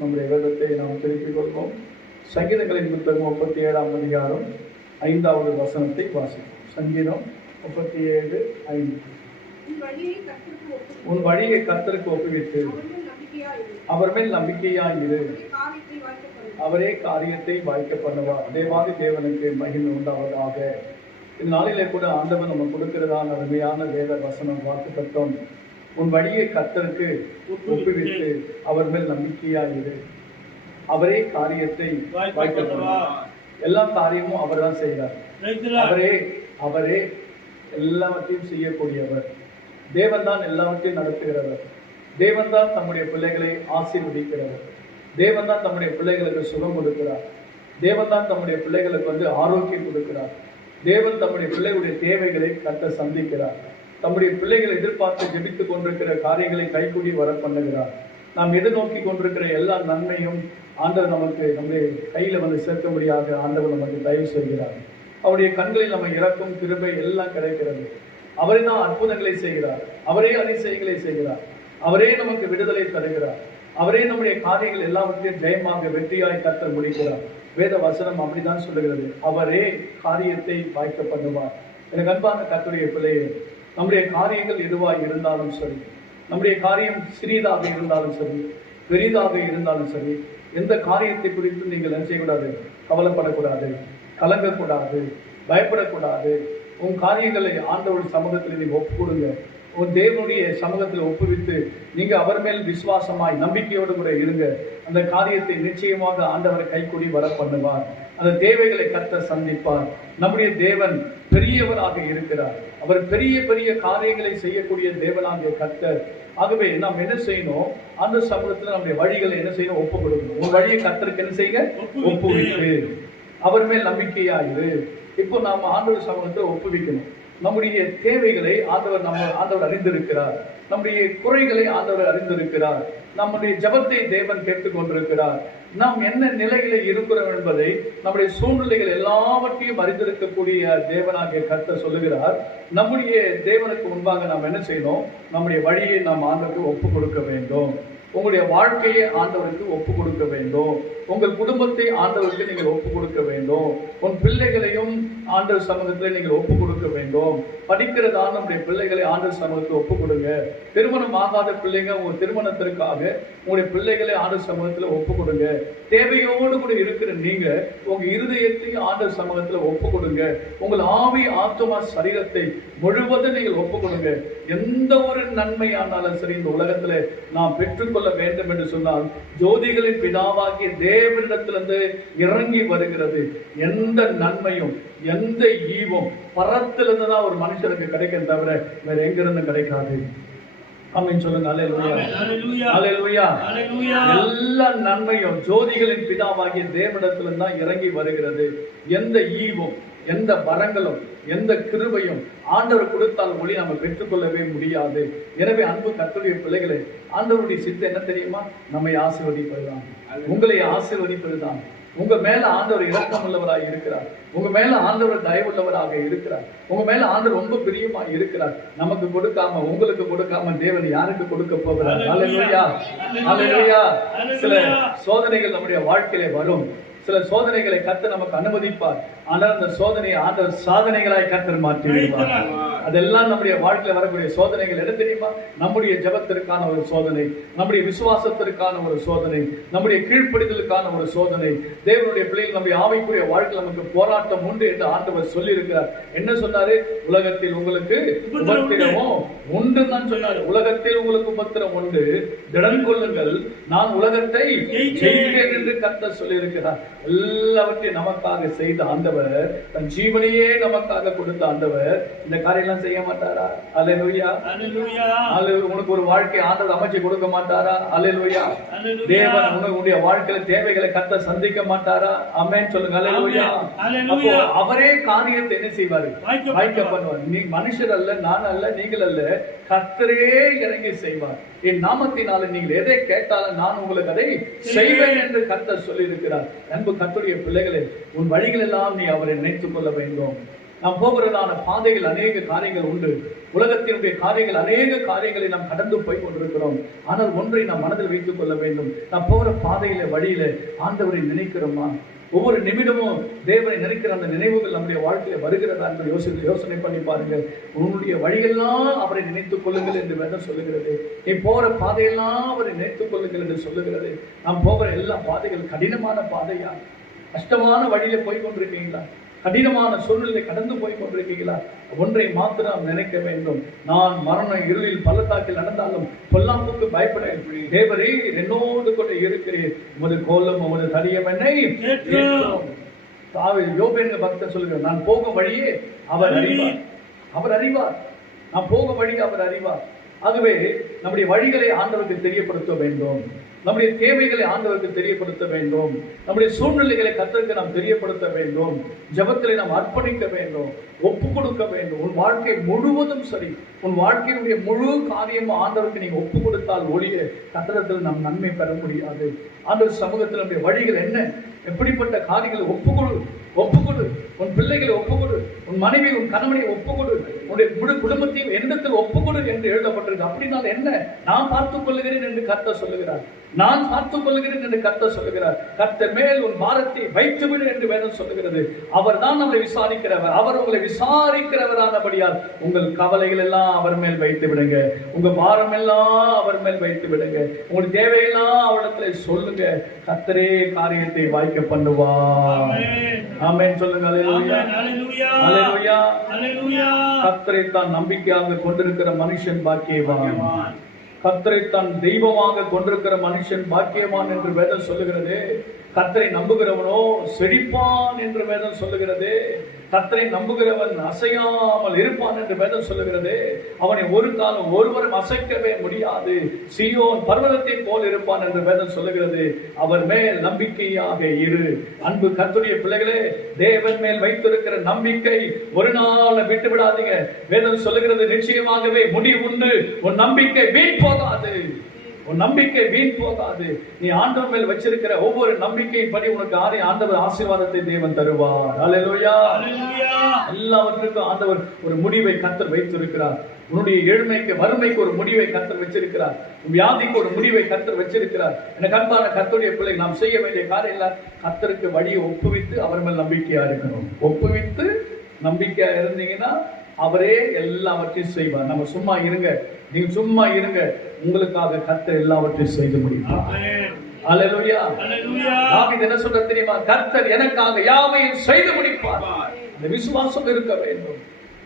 நம்முடைய வேதத்தை நாம் திருப்பிக் கொள்வோம். சங்கீதங்களின் புத்தகம் 37ஆம் அதிகாரம் 5வது வசனத்தை வாசிப்போம். சங்கீதம் 37:5. உன் வழியை கர்த்தருக்கு ஒப்புவித்து அவர் மேல் நம்பிக்கையாயிரு, அவரே காரியத்தை வாய்க்க பண்ணுவார். தேவாதி தேவனுக்கு மகிமை உண்டாவதாக. இந்த நாளிலே கூட ஆண்டவர் நம்ம கொடுக்கிறதான அருமையான வேத வசனம் வாக்குத்தத்தம். உன் வழியை கர்த்தருக்கு ஒப்புவித்து அவர் மேல் நம்பிக்கையாயிரு, அவரே காரியத்தை வாய்க்க பண்ணுவார். எல்லா காரியமும் அவர் தான் செய்கிறார். அவரே எல்லாவற்றையும் செய்யக்கூடியவர். தேவன் தான் எல்லாவற்றையும் நடத்துகிறவர். தேவன் தான் தம்முடைய பிள்ளைகளை ஆசீர்வதிக்கிறவர். தேவன் தான் தம்முடைய பிள்ளைகளுக்கு சுகம் கொடுக்கிறார். தேவன் தான் தம்முடைய பிள்ளைகளுக்கு ஆரோக்கியம் கொடுக்கிறார். தேவன் தம்முடைய பிள்ளைகளுடைய தேவைகளை கர்த்த சந்திக்கிறார். தம்முடைய பிள்ளைகளை எதிர்பார்த்து ஜெபித்துக் கொண்டிருக்கிற காரியங்களை கைகூடி வர பண்ணுகிறார். நாம் எதிர்நோக்கி கொண்டிருக்கிற எல்லா நன்மையும் ஆண்டவர் நமக்கு நம்முடைய கையில சேர்க்கும்படியாக ஆண்டவர் நமக்கு தயவு செய்கிறார். அவருடைய கண்களில் நம்ம இறக்கும் கிருபை எல்லாம் கிடைக்கிறது. அவரே தான் அற்புதங்களை செய்கிறார். அவரே அதிசயங்களை செய்கிறார். அவரே நமக்கு விடுதலை தருகிறார். அவரே நம்முடைய காரியங்கள் எல்லாவற்றையும் ஜெயமாக வெற்றியாய் கர்த்தர் முடிக்கிறார். வேத வசனம் அப்படிதான் சொல்லுகிறது. அவரே காரியத்தை வாய்க்க பண்ணுவார். எனக்கு அன்பான கர்த்தருடைய பிள்ளையே, நம்முடைய காரியங்கள் எதுவாக இருந்தாலும் சரி, நம்முடைய காரியம் சிறிதாக இருந்தாலும் சரி, பெரிதாக இருந்தாலும் சரி, எந்த காரியத்தை குறித்து நீங்கள் என்ன செய்யக்கூடாது? கவலைப்படக்கூடாது, கலங்கக்கூடாது, பயப்படக்கூடாது. உன் காரியங்களை ஆண்டவர் சமூகத்தில் நீங்க ஒப்பு கொடுங்க. உன் தேவனுடைய சமூகத்தில் ஒப்புவித்து நீங்க அவர் மேல் விசுவாசமாய் நம்பிக்கையோடு கூட இருங்க. அந்த காரியத்தை நிச்சயமாக ஆண்டவரை கைக்கூடி வர பண்ணுவார். அந்த தேவைகளை கர்த்தர் சந்திப்பார். நம்முடைய தேவன் பெரியவராக இருக்கிறார். அவர் பெரிய பெரிய காரியங்களை செய்யக்கூடிய தேவனாகிய கர்த்தர். ஆகவே நாம் என்ன செய்யணும்? அந்த சமூகத்தில் நம்முடைய வழிகளை என்ன செய்யணும்? ஒப்பு கொடுக்கணும். உன் வழியை கர்த்தருக்கு என்ன செய்ய? ஒப்புவித்து அவர் மேல் நம்பிக்கையாயிரு. இப்போ நாம் ஆண்டவர் சமூகத்தை ஒப்புவிக்கணும். நம்முடைய தேவைகளை ஆண்டவர் அறிந்திருக்கிறார். நம்முடைய குறைகளை ஆண்டவர் அறிந்திருக்கிறார். நம்முடைய ஜபத்தை தேவன் கேட்டுக் கொண்டிருக்கிறார். நாம் என்ன நிலையில இருக்கிறோம் என்பதை, நம்முடைய சூழ்நிலைகள் எல்லாவற்றையும் அறிந்திருக்கக்கூடிய தேவனாகிய கர்த்தர் சொல்லுகிறார். நம்முடைய தேவனுக்கு முன்பாக நாம் என்ன செய்யணும்? நம்முடைய வழியை நாம் ஆண்டவருக்கு ஒப்பு கொடுக்க வேண்டும். உங்களுடைய வாழ்க்கையை ஆண்டவருக்கு ஒப்பு கொடுக்க வேண்டும். உங்கள் குடும்பத்தை ஆண்டவருக்கு நீங்கள் ஒப்பு கொடுக்க வேண்டும். உன் பிள்ளைகளையும் ஆண்டவர் சமூகத்தில் நீங்கள் ஒப்பு கொடுக்க வேண்டும். படிக்கிறதான நம்முடைய பிள்ளைகளை ஆண்டவர் சமூகத்தில் ஒப்பு கொடுங்க. திருமணம் ஆகாத பிள்ளைங்க உங்க திருமணத்திற்காக உங்களுடைய பிள்ளைகளை ஆண்டவர் சமூகத்தில் ஒப்பு கொடுங்க. தேவையோடு கூட இருக்கிற நீங்க உங்க இருதயத்தையும் ஆண்டவர் சமூகத்தில் ஒப்பு கொடுங்க. உங்கள் ஆவி ஆத்துமா சரீரத்தை முழுவதும் நீங்கள் ஒப்பு கொடுங்க. எந்த ஒரு நன்மையானாலும் சரி இந்த உலகத்துல நாம் பெற்றுக்கொள்ள வேண்டும் என்று சொன்னால் ஜோதிகளின் பிதாவாகிய தேவனிடத்திலிருந்து இறங்கி வருகிறது. எந்த நன்மையும் எந்த ஈவும் பரத்திலிருந்து தான் ஒரு மனுஷனுக்கு கிடைக்கும் தவிர வேற எங்கிருந்து கிடைக்காது. ஆமென் சொல்லுங்க. அல்லேலூயா, அல்லேலூயா. எல்லா நன்மையும் ஜோதிகளின் பிதாவாகிய தேவனிடத்திலிருந்து தான் இறங்கி வருகிறது. எந்த ஈவும் எந்த வரங்களும் எந்த கிருபையும் ஆண்டவர் கொடுத்தால் மொழி நம்ம பெற்றுக்கொள்ளவே முடியாது. எனவே அன்பு கர்த்தருடைய பிள்ளைகளே, ஆண்டவருடைய சித்தம் என்ன தெரியுமா? நம்மை ஆசீர்வதிப்பதுதான், உங்களை ஆசீர்வதிப்பதுதான். உங்க மேல ஆண்டவர் இரக்கம் உள்ளவராக இருக்கிறார். உங்க மேல ஆண்டவர் தயவுள்ளவராக இருக்கிறார். உங்க மேல ஆண்டவர் ரொம்ப பிரியமா இருக்கிறார். நமக்கு கொடுக்காம உங்களுக்கு கொடுக்காம தேவன் யாருக்கு கொடுக்க போகிறார்? அல்லேலூயா, அல்லேலூயா. சில சோதனைகள் நம்முடைய வாழ்க்கையிலே வரும். சில சோதனைகளை கர்த்தர் நமக்கு அனுமதிப்பார். ஆனால் அந்த சோதனையை ஆண்டவர் சாதனைகளாய் கர்த்தர் மாற்றி விடுவார். அதெல்லாம் நம்முடைய வாழ்க்கையில் வரக்கூடிய சோதனைகள் என்ன தெரியுமா? நம்முடைய ஜெபத்திற்கான ஒரு சோதனை, நம்முடைய விசுவாசத்திற்கான ஒரு சோதனை, நம்முடைய கீழ்ப்படிதலுக்கான ஒரு சோதனை. தேவனுடைய பிள்ளைகள் நம்முடைய ஆவிக்குரிய வாழ்க்கையில் நமக்கு போராட்டம் உண்டு என்று ஆண்டவர் சொல்லி இருக்கிறார். என்ன சொன்னாரு? உலகத்தில் உங்களுக்கு உபத்திரமோ உண்டு தான் சொன்னார். உலகத்தில் உங்களுக்கு உபத்திரம் உண்டு, திடன் கொள்ளுங்கள், நான் உலகத்தை ஜெயிப்பேன் என்று கர்த்தர் சொல்லி இருக்கிறார். எல்லாவற்றையும் நமக்காக செய்த ஆண்டவர், தன் ஜீவனையே நமக்காக கொடுத்த ஆண்டவர் இந்த காரியெல்லாம் செய்ய மாட்டாரா? அல்லேலூயா, அல்லேலூயா. உனக்கு ஒரு வாழ்க்கை ஆண்டவர் அமைச்சு கொடுக்க மாட்டாரா? அல்லேலூயா. தேவன் உன்னுடைய வாழ்க்கையில தேவைகளை கர்த்தர் சந்திக்க மாட்டாரா? ஆமென் சொல்லுங்க. அல்லேலூயா. அப்போ அவரே காரியத்தை என்ன செய்வாரு? வாய்க்க பண்ணுவார். நீ மனுஷர் அல்ல, நான் அல்ல, நீங்கள் அல்ல, கர்த்தரே இறங்கி செய்வார். என் நாமத்தினால நீங்கள் எதை கேட்டாலும் நான் உங்களுக்கு அதை செய்வேன் என்று கர்த்தர் சொல்லி இருக்கிறார். அன்பு கர்த்தருடைய பிள்ளைகளே, உன் வழிகள் எல்லாம் நீ அவரை நினைத்துக் கொள்ள வேண்டும். நாம் போகிறதான பாதைகள் அநேக காரியங்கள் உண்டு. உலகத்தினுடைய காரியங்கள் அநேக காரியங்களை நாம் கடந்து போய் கொண்டிருக்கிறோம். ஆனால் ஒன்றை நாம் மனதில் வைத்துக் கொள்ள வேண்டும். நாம் போகிற பாதையில வழியில ஆண்டவரை நினைக்கிறோமா? ஒவ்வொரு நிமிடமும் தேவனை நினைக்கிற அந்த நினைவுகள் நம்முடைய வாழ்க்கையில வருகிறதா என்று யோசனை பண்ணி பாருங்க. உன்னுடைய வழியெல்லாம் அவரை நினைத்துக் கொள்ளுங்கள் என்று வேதம் சொல்லுகிறது. நீ போற பாதையெல்லாம் அவரை நினைத்துக் கொள்ளுங்கள் என்று சொல்லுகிறது. நாம் போகிற எல்லா பாதைகள் கடினமான பாதையா? கஷ்டமான வழியில போய் கொண்டிருக்கீங்களா? கடினமான சூழ்நிலை கடந்து போய் கொண்டிருக்கீங்களா? ஒன்றை மாத்திரம் நினைக்க வேண்டும். நான் மரண இருளில் பள்ளத்தாக்கில் நடந்தாலும் பொல்லாப்புக்கு பயப்பட தேவரே என்னோடு கூட இருக்கிறேன். உமது கோலம் உமது தடியம் என்னை யோபேன் பக்தர் சொல்லுகிறார், நான் போகும் வழியே அவர் அறிவார். அவர் அறிவார். நான் போகும் வழி அவர் அறிவார். ஆகவே நம்முடைய வழிகளை ஆண்டவருக்கு தெரியப்படுத்த வேண்டும். நம்முடைய தேவைகளை ஆண்டவருக்கு தெரியப்படுத்த வேண்டும். நம்முடைய சூழ்நிலைகளை கர்த்தருக்கு நாம் தெரியப்படுத்த வேண்டும். ஜெபத்திலே நாம் அர்ப்பணிக்க வேண்டும், ஒப்பு கொடுக்க வேண்டும். உன் வாழ்க்கை முழுவதும் சரி, உன் வாழ்க்கையினுடைய முழு காரியமும் ஆண்டவருக்கு நீங்க ஒப்பு கொடுத்தால் ஒழிய கர்த்தரிடத்தில் நாம் நன்மை பெற முடியாது. ஆண்டவர் சமூகத்தில் நம்முடைய வழிகள் என்ன, எப்படிப்பட்ட காரியங்களை ஒப்புக்கொடு. உன் பிள்ளைகளை ஒப்புக்கொடு, உன் மனைவி உன் கணவனை ஒப்புக்கொடு, உன்னுடைய முழு குடும்பத்தையும் என்னிடத்தில் ஒப்புக்கொடு என்று எழுதப்பட்டிருக்கு. அப்படினால் என்ன? நான் பார்த்துக் கொள்ளுகிறேன் என்று கர்த்தர் சொல்லுகிறார். நான் பார்த்துக் கொள்ளுகிறேன் என்று கர்த்தர் சொல்லுகிறார். கர்த்தர் மேல் உன் பாரத்தை வைத்துவிடு என்று வேதம் சொல்லுகிறது. அவர் தான் நம்மளை விசாரிக்கிறவர். அவர் உங்களை விசாரிக்கிறவரானபடியால் உங்கள் கவலைகள் எல்லாம் அவர் மேல் வைத்து விடுங்க. உங்க பாரம் எல்லாம் அவர் மேல் வைத்து விடுங்க. உங்களுடைய தேவையெல்லாம் அவரிடத்துல சொல்லுங்க. கர்த்தரே காரியத்தை வாய்க்க பண்ணுவார். ஆமென் சொல்லுங்க. அல்லேலூயா, அல்லேலூயா, அல்லேலூயா. கர்த்தரை தான் நம்பிக்கையாக கொண்டிருக்கிற மனுஷன் பாக்கியவான். கர்த்தரை தான் தெய்வமாக கொண்டிருக்கிற மனுஷன் பாக்கியவான் என்று வேதம் சொல்லுகிறது. கர்த்தரை நம்புகிறவனோ செழிப்பான் என்று வேதம் சொல்லுகிறது. கர்த்தரை நம்புகிறவன் அசையாமல் இருப்பான் என்று வேதம் சொல்லுகிறது. அவனை ஒரு காலம் ஒருவரும் அசைக்கவே முடியாது. சீயோன் பர்வதத்தை போல் இருப்பான் என்று வேதம் சொல்லுகிறது. அவர் மேல் நம்பிக்கையாக இரு. அன்பு கர்த்தருடைய பிள்ளைகளே, தேவன் மேல் வைத்திருக்கிற நம்பிக்கை ஒரு நாள் விட்டு விடாதீங்க. வேதம் சொல்லுகிறது, நிச்சயமாகவே முடிவு உண்டு. உன் நம்பிக்கை வீண் போகாது. உன் நம்பிக்கை வீண் போகாது. நீ ஆண்டவர் மேல் வச்சிருக்கிற ஒவ்வொரு நம்பிக்கையின் படி உனக்கு ஆண்டவர் ஆசீர்வாதத்தை தேவன் தருவார். அல்லேலூயா, அல்லேலூயா. எல்லாவற்றுக்கும் ஆண்டவர் ஒரு முடிவை கர்த்தர் வைத்திருக்கிறார். உன்னுடைய ஏழ்மைக்கு வறுமைக்கு ஒரு முடிவை கர்த்தர் வச்சிருக்கிறார். வியாதிக்கு ஒரு முடிவை கர்த்தர் வச்சிருக்கிறார். எனக்கு அன்பான கர்த்தருடைய பிள்ளை, நாம் செய்ய வேண்டிய காரியம் இல்ல, கர்த்தருக்கு வழியை ஒப்புவித்து அவர் மேல் நம்பிக்கையா இருக்கணும். ஒப்புவித்து நம்பிக்கையா இருந்தீங்கன்னா அவரே எல்லாவற்றையும் செய்வார். நம்ம சும்மா இருங்க, நீங்க சும்மா இருங்க, உங்களுக்காக கர்த்தர் எல்லாவற்றையும் செய்து முடிப்பார். அல்லேலூயா, அல்லேலூயா. தாவீது என்ன சொல்ற தெரியுமா? கர்த்தர் எனக்காக யாவையும் செய்து முடிப்பார். இந்த விசுவாசம் இருக்க வேண்டும்.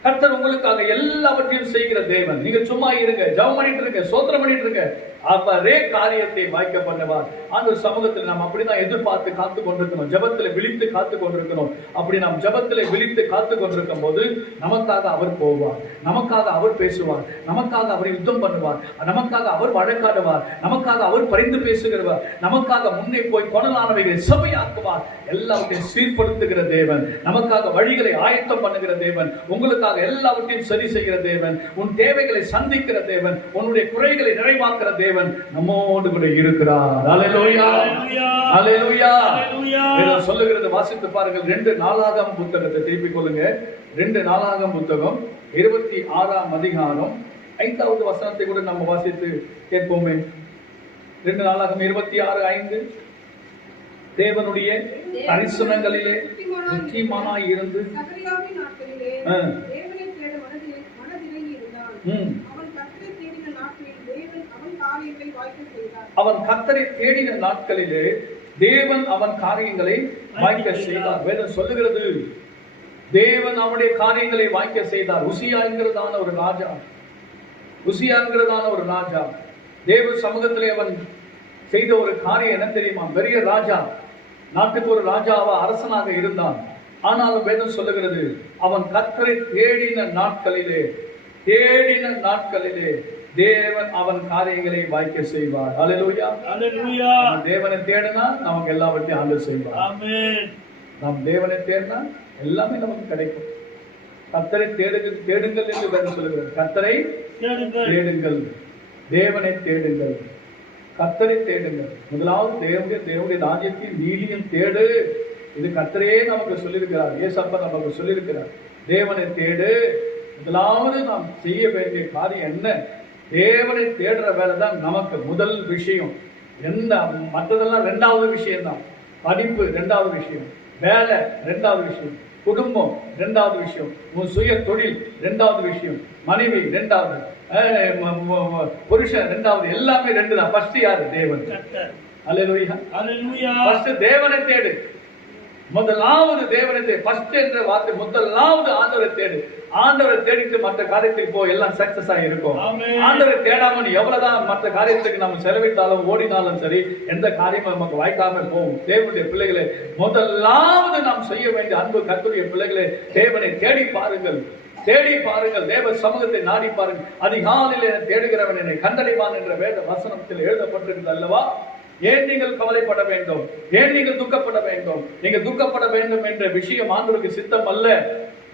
கர்த்தர் உங்களுக்காக எல்லாவற்றையும் செய்கிற தேவன். நீங்க சும்மா இருங்க, ஜெபம் பண்ணிட்டு இருங்க, ஸ்தோத்திரம் பண்ணிட்டு இருங்க, அவரே காரியத்தை வாய்க்க பண்ணுவார். அந்த சமூகத்தில் நாம் அப்படிதான் எதிர்பார்த்து காத்து கொண்டிருக்கணும். ஜெபத்தில் விழித்து காத்து கொண்டிருக்கணும். அப்படி நாம் ஜெபத்தில் விழித்து காத்து கொண்டிருக்கும் போது நமக்காக அவர் போவார், நமக்காக அவர் பேசுவார், நமக்காக அவர் யுத்தம் பண்ணுவார், நமக்காக அவர் வழக்காடுவார், நமக்காக அவர் பரிந்து பேசுகிறவர், நமக்காக முன்னே போய் கொடலானவைகளை செம்மையாக்குவார். எல்லாவற்றையும் சீர்படுத்துகிற தேவன், நமக்காக வழிகளை ஆயத்தம் பண்ணுகிற தேவன், உங்களுக்காக எல்லாவற்றையும் சரி செய்கிற தேவன், உன் தேவைகளை சந்திக்கிற தேவன், உன்னுடைய குறைகளை நிறைவாக்குற தேவன் நம்மோடு கூட இருக்கிறார். அல்லேலூயா, அல்லேலூயா, அல்லேலூயா. வேதம் சொல்லுகிறது, வாசித்து பாருங்கள். 2 நாளாகம புத்தகத்தை திருப்பிக் கொள்ளுங்க. 2 நாளாகம புத்தகம் 26ஆம் அதிகாரம் 5வது வசனத்தை கூட நம்ம வாசித்து கேட்போமே. 2 நாளாகமம் 26:5. தேவனுடைய தரிசனங்களிலே புத்திமானாய் இருந்து அவன் கர்த்தரை தேடின நாட்களிலே தேவன் அவன் காரியங்களை வாய்க்க செய்தார். வேதம் சொல்லுகிறது, தேவன் அவனுடைய காரியங்களை வாய்க்க செய்தார். உசியா என்கிறதான ஒரு ராஜா, உசியா என்கிறதான ஒரு ராஜா தேவ சமூகத்திலே அவன் செய்த ஒரு காரியம் என்ன தெரியுமா? பெரிய ராஜா, நாட்டுக்கு ஒரு ராஜாவா அரசனாக இருந்தான். ஆனாலும் வேதம் சொல்லுகிறது, அவன் கர்த்தரை தேடின நாட்களிலே தேவன் அவன் காரியங்களை வாய்க்க செய்வார். அல்லேலூயா, அல்லேலூயா. தேவனை தேடினா நமக்கு எல்லாவற்றையும் ஆண்டவர் செய்வார். ஆமென். நாம் தேவனை தேடினா எல்லாமே நமக்கு கிடைக்கும். கர்த்தரை தேடுங்கள் என்று வேதம் சொல்லுகிறது. கர்த்தரை தேடுங்கள், தேவனை தேடுங்கள், கர்த்தரை தேடுங்கள். முதலாவது தேவனுடைய ராஜ்யத்தையும் நீதியும் தேடு. இது கர்த்தரே நமக்கு சொல்லியிருக்கிறார். ஏசப்பா நமக்கு சொல்லியிருக்கிறார். தேவனை தேடு. முதலாவது நாம் செய்ய வேண்டிய காரியம் என்ன? தேவனை தேடுற வேலை தான் நமக்கு முதல் விஷயம். எந்த மற்றதெல்லாம் ரெண்டாவது விஷயம் தான். படிப்பு ரெண்டாவது விஷயம், வேலை ரெண்டாவது விஷயம், குடும்பம் ரெண்டாவது விஷயம், உன் சுய தொழில் ரெண்டாவது விஷயம், மனைவி ரெண்டாவது, புருஷன் ரெண்டாவது, எல்லாமே ரெண்டு தான். ஃபர்ஸ்ட் யாரு? தேவன். அல்லேலூயா, அல்லேலூயா. ஃபர்ஸ்ட் தேவனை தேடு. முதலாவது தேவனை தேடு. ஃபர்ஸ்ட் என்ற வார்த்தை முதலாவது ஆண்டவரை தேடு. ஆண்டவரை தேடிட்டு மற்ற காரியத்துக்கு போ, எல்லாம் சக்சஸ் ஆகி இருக்கும். ஆண்டவரை தேடாம நீ எவ்வளவுதான் மற்ற காரியத்துக்கு நம்ம செலவிட்டாலும் ஓடினாலும் சரி, எந்த காரியமும் நமக்கு வாய்க்காம போகும். தேவனுடைய பிள்ளைகளை முதலாவது நாம் செய்ய வேண்டிய அன்பு கர்த்தருடைய பிள்ளைகளை தேவனை தேடி பாருங்கள், தேடி பாருங்கள். தேவ சமூகத்தை நாடி பாருங்கள். அதிகாலையில் என்னை தேடுகிறவன் என்னை கண்டடைவான் என்ற வேத வசனத்தில் எழுதப்பட்டிருக்கிறது அல்லவா? ஏன் நீங்கள் கவலைப்பட வேண்டும்? ஏன் நீங்கள் துக்கப்பட வேண்டும்? நீங்கள் துக்கப்பட வேண்டும் என்ற விஷயம் ஆண்டவருக்கு சித்தம் அல்ல.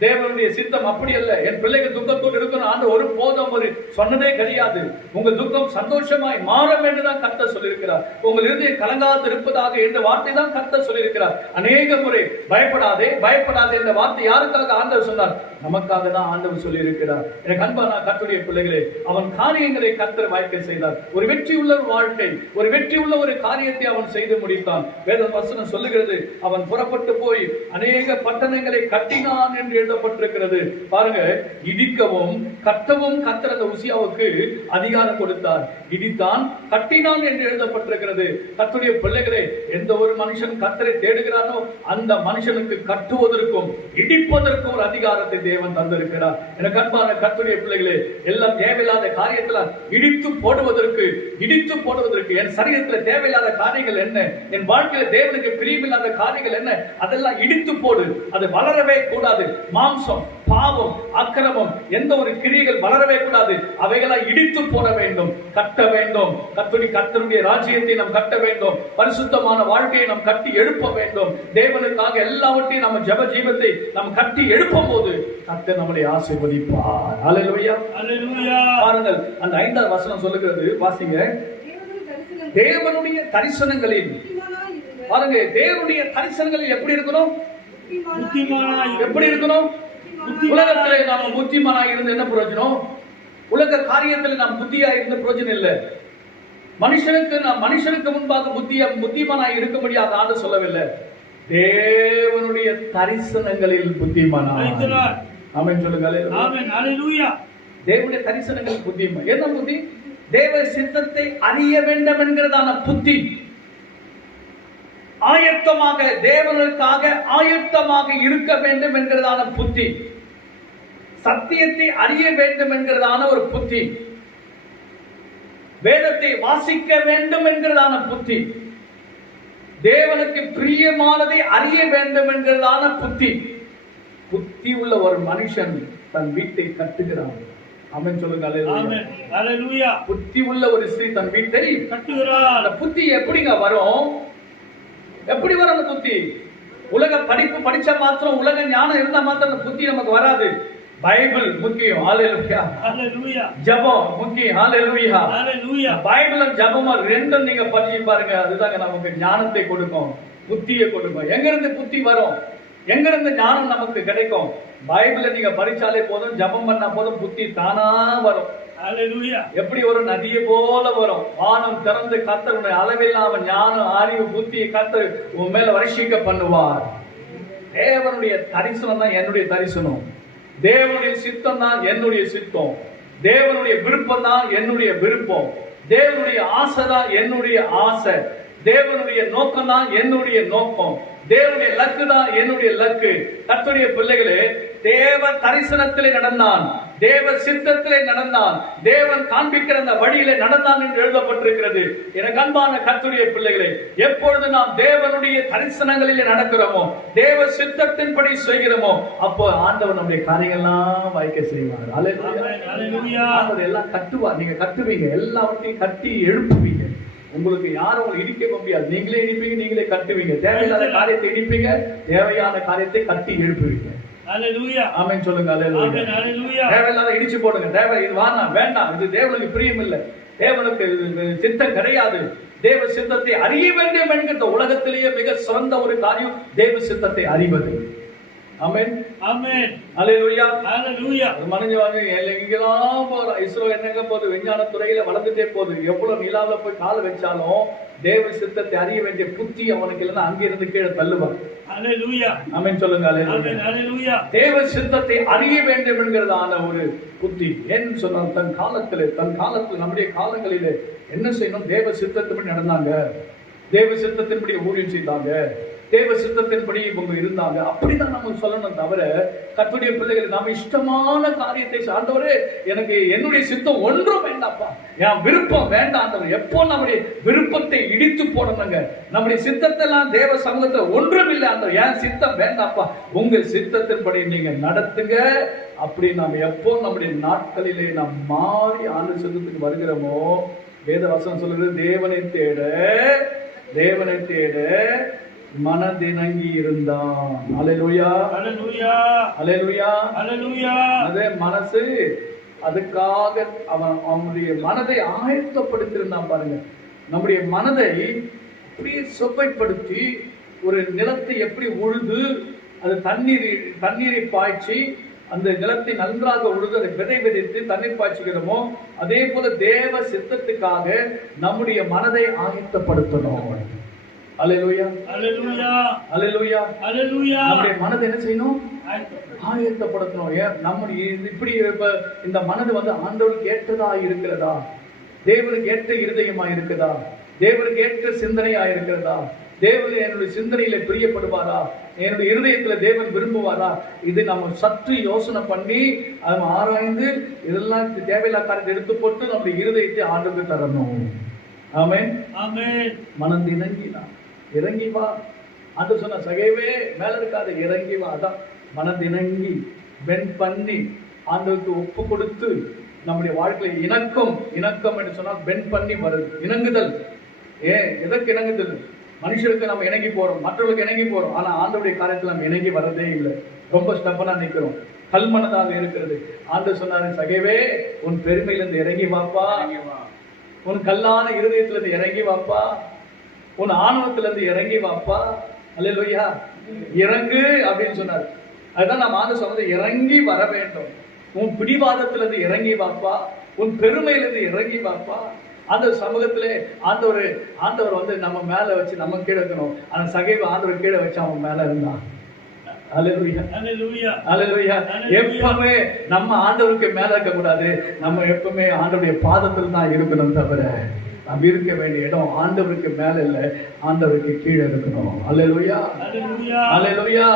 தேவனுடைய சித்தம் அப்படி அல்ல. என் பிள்ளைகள் துக்கத்தோடு இருக்கணும் ஆண்டு ஒரு போதும் ஒரு சொன்னதே கிடையாது. உங்கள் துக்கம் சந்தோஷமாய் மாறும் என்றுதான் கர்த்தர் சொல்லியிருக்கிறார். உங்கள் இருதயம் கலங்காது இருப்பதாக என்ற வார்த்தை தான் கர்த்தர் சொல்லியிருக்கிறார். அநேக முறை பயப்படாதே பயப்படாதே என்ற வார்த்தை யாருக்காக ஆண்டவர் சொன்னார்? நமக்காக தான் ஆண்டவர் சொல்லியிருக்கிறார். எனக்கு அன்பான கர்த்தருடைய பிள்ளைகளே, அவன் காரியங்களை கர்த்தர் வாய்க்க செய்தார். ஒரு வெற்றி உள்ள ஒரு வாழ்க்கை, ஒரு வெற்றி உள்ள ஒரு காரியத்தை அவன் செய்து முடித்தான். வேத வசனம் சொல்லுகிறது, அவன் புறப்பட்டு போய் அநேக பட்டணங்களை கட்டினான் என்று எழுதப்பட்டிருக்கிறது. பாருங்க, இடிக்கவும் கட்டவும் கர்த்தர் அந்த உசியாவுக்கு அதிகாரம் கொடுத்தார். இடித்தான் கட்டினான் என்று எழுதப்பட்டிருக்கிறது. கர்த்தருடைய பிள்ளைகளே, எந்த ஒரு மனுஷன் கர்த்தரை தேடுகிறானோ அந்த மனுஷனுக்கு கட்டுவதற்கும் இடிப்பதற்கும் ஒரு அதிகாரத்தை தேவன் தந்திருக்கிறார். எனக்கு அன்பான கர்த்தருடைய பிள்ளைகளே, எல்லாம் தேவையில்லாத காரியத்துல இடித்து போடுவதற்கு என் சரீரத்தில் தேவையில்லாத காரியங்கள் என்ன, என் வாழ்க்கையில தேவனுக்கு பிரியமில்லாத காரியங்கள் என்ன, அதெல்லாம் இடித்து போடு. அது வளரவே கூடாது. மாம்சம், பாவம், அக்கிரமம், எந்த ஒரு கிரியைகள் வளரவே கூடாது. அவைகளை இடித்து போட வேண்டும், கட்ட வேண்டும். கர்த்தருடைய ராஜ்யத்தை நாம் கட்ட வேண்டும். பரிசுத்தமான வாழ்க்கையை நாம் கட்டி எழுப்ப வேண்டும். தேவனுக்காக எல்லாவற்றையும் நம்ம ஜெப ஜீவத்தை நாம் கட்டி எழுப்பும் போது கர்த்தர் நம்மை ஆசீர்வதிப்பார். அல்லேலூயா, அல்லேலூயா. பாருங்கள், அந்த 5வது வசனம் சொல்லுகிறது, வாசிங்க. தேவனுடைய தரிசனங்களில், பாருங்க, தேவனுடைய தரிசனங்களில் எப்படி இருக்கணும்? எப்படி இருக்கணும்? உலகத்திலே நாம புத்திமானாக இருந்து என்ன பிரயோஜனம்? உலக காரியத்தில் நாம் புத்தியா இருந்த பிரயோஜனம் இல்லை. மனுஷனுக்கு முன்பாக புத்திமானாக இருக்கும்படியாக ஆண்டு சொல்லவில்லை. தேவனுடைய தரிசனங்களில் புத்திமானாக. ஆமென் சொல்லுங்க. ஆமென், அல்லேலூயா. தேவனுடைய தரிசனங்களில் புத்திமான். என்ன புத்தி? தேவ சித்தத்தை அறிய வேண்டும் என்கிறதான புத்தி. ஆயத்தமாக, தேவனுக்காக ஆயத்தமாக இருக்க வேண்டும் என்கிறதான புத்தி. சத்தியத்தை அறிய வேண்டும் என்கிறதான ஒரு புத்தி. வேதத்தை வாசிக்க வேண்டும் என்கிறதான புத்தி. தேவனுக்கு பிரியமானதை அறிய வேண்டும் என்கிறதான புத்தி. புத்தி உள்ள ஒரு மனுஷன் தன் வீட்டை கட்டுகிறான். ஆமென் சொல்லுங்க. ஆமென், அல்லேலூயா. புத்தி உள்ள ஒரு ஸ்திரீ தன் வீட்டை கட்டுகிறார். அந்த புத்தி எப்படிங்க வரும்? எப்படி வரும் அந்த புத்தி? உலக படிப்பு படிச்சா மாத்திரம், உலக ஞானம் இருந்தா மாத்திரம் அந்த புத்தி நமக்கு வராது. பைபிள் முக்கியம். ஹalleluya, ஹalleluya. ஜெபம் முக்கியம். ஹalleluya, ஹalleluya. பைபிளும் ஜெபமும் ரெண்டும் நீங்க படிச்சு பாருங்க, அதுதாங்க நமக்கு ஞானத்தை கொடுக்கும், புத்தியை கொடுக்கும். எங்க இருந்து புத்தி வரும்? எங்க இருந்து ஞானம் நமக்கு கிடைக்கும்? பைபிளை நீங்க படிச்சாலே போதும், ஜெபம் பண்ணா போதும், புத்தி தானா வரும். ஹalleluya. எப்படி ஒரு நதியை போல வரும். வானம் திறந்து கர்த்தருடைய அளவில்லாம ஞானம், அறிவு, புத்தியை கர்த்தர் உன் மேல வருஷிக்க பண்ணுவார். தேவனுடைய தரிசனம் தான் என்னுடைய தரிசனம். தேவனுடைய சித்தம் தான் என்னுடைய சித்தம். தேவனுடைய விருப்பம் தான் என்னுடைய விருப்பம். தேவனுடைய ஆசை தான் என்னுடைய ஆசை. தேவனுடைய நோக்கம் தான் என்னுடைய நோக்கம். தேவனுடைய லக்கு தான் என்னுடைய லக்கு. கர்த்தருடைய பிள்ளைகளே, தேவ தரிசனத்திலே நடந்தான், தேவ சித்தத்திலே நடந்தான், தேவன் காண்பிக்கிற அந்த வழியிலே நடந்தான் என்று எழுதப்பட்டிருக்கிறது. எனக்கு அன்பான கர்த்தருடைய பிள்ளைகளே, எப்பொழுது நாம் தேவனுடைய தரிசனங்களிலே நடக்கிறோமோ, தேவ சித்தத்தின்படி செய்கிறோமோ, அப்போ ஆண்டவர் நம்முடைய காரியங்கள்லாம் வாய்க்க செய்வார். அல்லேலூயா. ஆண்டவர் எல்லாம் கட்டுவார். நீங்க கட்டுவீங்க, எல்லாவற்றையும் கட்டி எழுப்புவீங்க. உங்களுக்கு யாரும் உங்களை இடிக்க முடியாது. நீங்களே இடிப்பீங்க, நீங்களே கட்டுவீங்க. தேவையில்லாத காரியத்தை இடிப்பீங்க, தேவையான காரியத்தை கட்டி எழுப்புவீங்க. அல்லேலூயா, ஆமென் சொல்லுங்க. அல்லேலூயா, ஆமென், அல்லேலூயா. தேவையில்லாத இடிச்சு போடுங்க. தேவை இது வேண்டாம், இது தேவனுக்கு பிரியம் இல்லை, தேவனுக்கு சித்தம் கிடையாது. தேவ சித்தத்தை அறிய வேண்டும் என்கிற உலகத்திலேயே மிக சிறந்த ஒரு காரியம் தேவ சித்தத்தை அறிவது. ஆமென் ஆமென். அல்லேலூயா. ஹalleluya. மனிதன் வந்து எங்கெல்லாம் போறான். இஸ்ரோ என்னங்க போகுது, விஞ்ஞான துறையில வளர்ந்துட்டே போகுது. எவ்வளவு நிலாவில போய் கால வச்சாலும் தேவ சித்தத்தை அறிய வேண்டிய புத்தி அவனுக்கு இல்லைன்னா அங்க இருந்து கீழே தள்ளுவான். ஹalleluya. ஆமென் சொல்லுங்க. ஆமென். ஹalleluya. தேவ சித்தத்தை அறிய வேண்டும் என்கிறதான ஒரு புத்தி. ஏன்னு சொன்னால் தன் காலத்தில் நம்முடைய காலங்களிலே என்ன செய்யணும், தேவ சித்தத்தின்படி நடந்தாங்க, தேவ சித்தத்தின்படி ஊழியம் செய்தாங்க, தேவ சித்தத்தின்படி இவங்க இருந்தாங்க. அப்படிதான் நம்ம சொல்லணும். தவிர கர்த்தருடைய பிள்ளைகள் நாம இஷ்டமான காரியத்தை சார்ந்தவரே, எனக்கு என்னுடைய சித்தம் ஒன்றும் வேண்டாப்பா, என் விருப்பம் வேண்டாம். எப்போ நம்முடைய விருப்பத்தை இடித்து போடணுங்க. நம்முடைய சித்தத்தை எல்லாம் தேவ சமூகத்துல ஒன்றும் இல்லை. அந்த என் சித்தம் வேண்டாப்பா, உங்கள் சித்தத்தின்படி நீங்க நடத்துங்க. அப்படி நாம் எப்போ நம்முடைய நாட்களிலே நாம் மாறி ஆண்டு சித்தத்துக்கு வருகிறோமோ, வேத வசனம் சொல்லுது, தேவனை தேட மனதிணங்கி இருந்தான். அல்லேலூயா, அல்லேலூயா, அல்லேலூயா, அல்லேலூயா. அதே மனசு அதுக்காக அவனுடைய மனதை ஆயத்தப்படுத்தியிருந்தான். பாருங்க, நம்முடைய மனதை அப்படியே சொப்பைப்படுத்தி ஒரு நிலத்தை எப்படி உழுது அது தண்ணீரை பாய்ச்சி அந்த நிலத்தை நன்றாக உழுது அதை விதைத்து தண்ணீர் பாய்ச்சுகிறோமோ, அதே போல தேவ சித்தத்துக்காக நம்முடைய மனதை ஆயத்தப்படுத்தணும். அல்லேலூயா, அல்லேலூயா, அல்லேலூயா, அல்லேலூயா. நம்முடைய மனதை என்ன செய்யணும், ஆயத்தப்படுத்தணும். ஏன் நம்முடைய இப்படி இந்த மனது வந்து ஆண்டவருக்கு ஏற்றதா இருக்கிறதா, தேவனுக்கு ஏற்ற இருதயமா இருக்குதா, தேவனுக்கு ஏற்ற சிந்தனையா இருக்கிறதா, தேவன் என்னுடைய சிந்தனையில பிரியப்படுவாரா, என்னுடைய இருதயத்துல தேவன் விரும்புவாரா, இது நம்ம சற்று யோசனை பண்ணி அதை ஆராய்ந்து இதெல்லாம் தேவையில்லாத காரியத்தை எடுத்து போட்டு நம்முடைய இருதயத்தை ஆண்டவருக்கு தரணும். ஆமென், ஆமென். மனம் இணங்கினா இறங்கி வா. அந்த சொன்ன சகைவே மேல இருக்காது, இறங்கி வா. அதான் மனதிணங்கி பெண் பண்ணி ஆண்டவருக்கு ஒப்பு கொடுத்து நம்முடைய வாழ்க்கையில இணக்கம் என்று சொன்னால் பெண் பண்ணி வருது. இணங்குதல். எதற்கு இணங்குதல்? மனுஷருக்கு நம்ம இணங்கி போறோம், மற்றவர்களுக்கு இணங்கி போறோம். ஆனா ஆண்டவருடைய காரியத்தில் நம்ம இணங்கி வரதே இல்லை. ரொம்ப ஸ்டப்பனா நிற்கிறோம், கல்மனதாக இருக்கிறது. ஆண்டவர் சொன்னாரு, சகைவே உன் பெருமையிலிருந்து இறங்கி வாப்பா, உன் கல்லான இருதயத்திலிருந்து இறங்கி வாப்பா, உன் ஆணவத்திலிருந்து இறங்கி வாப்பா. அல்லேலூயா, இறங்கு அப்படின்னு சொன்னார். அதுதான் நம்ம ஆண்டு சொன்னது, இறங்கி வர வேண்டும். உன் பிடிவாதத்திலிருந்து இறங்கி வாப்பா, உன் பெருமையிலிருந்து இறங்கி வாப்பா. அந்த சமூகத்திலே ஆண்டவர் வந்து நம்ம மேல வச்சு நம்ம கீழே இருக்கணும். ஆனா சகைவு ஆண்டவர் கீழே வச்சு அவன் மேல இருந்தான். அல்லேலூயா, அல்லேலூயா, அல்லேலூயா. எப்பவுமே நம்ம ஆண்டவருக்கு மேல இருக்க கூடாது, நம்ம எப்பவுமே ஆண்டவருடைய பாதத்தில் தான் இருக்கணும். தவிர நம்ம இருக்க வேண்டிய இடம் ஆண்டவருக்கு மேல இல்ல, ஆண்டவருக்கு கீழே இருக்கணும். அல்லேலூயா, அல்லேலூயா.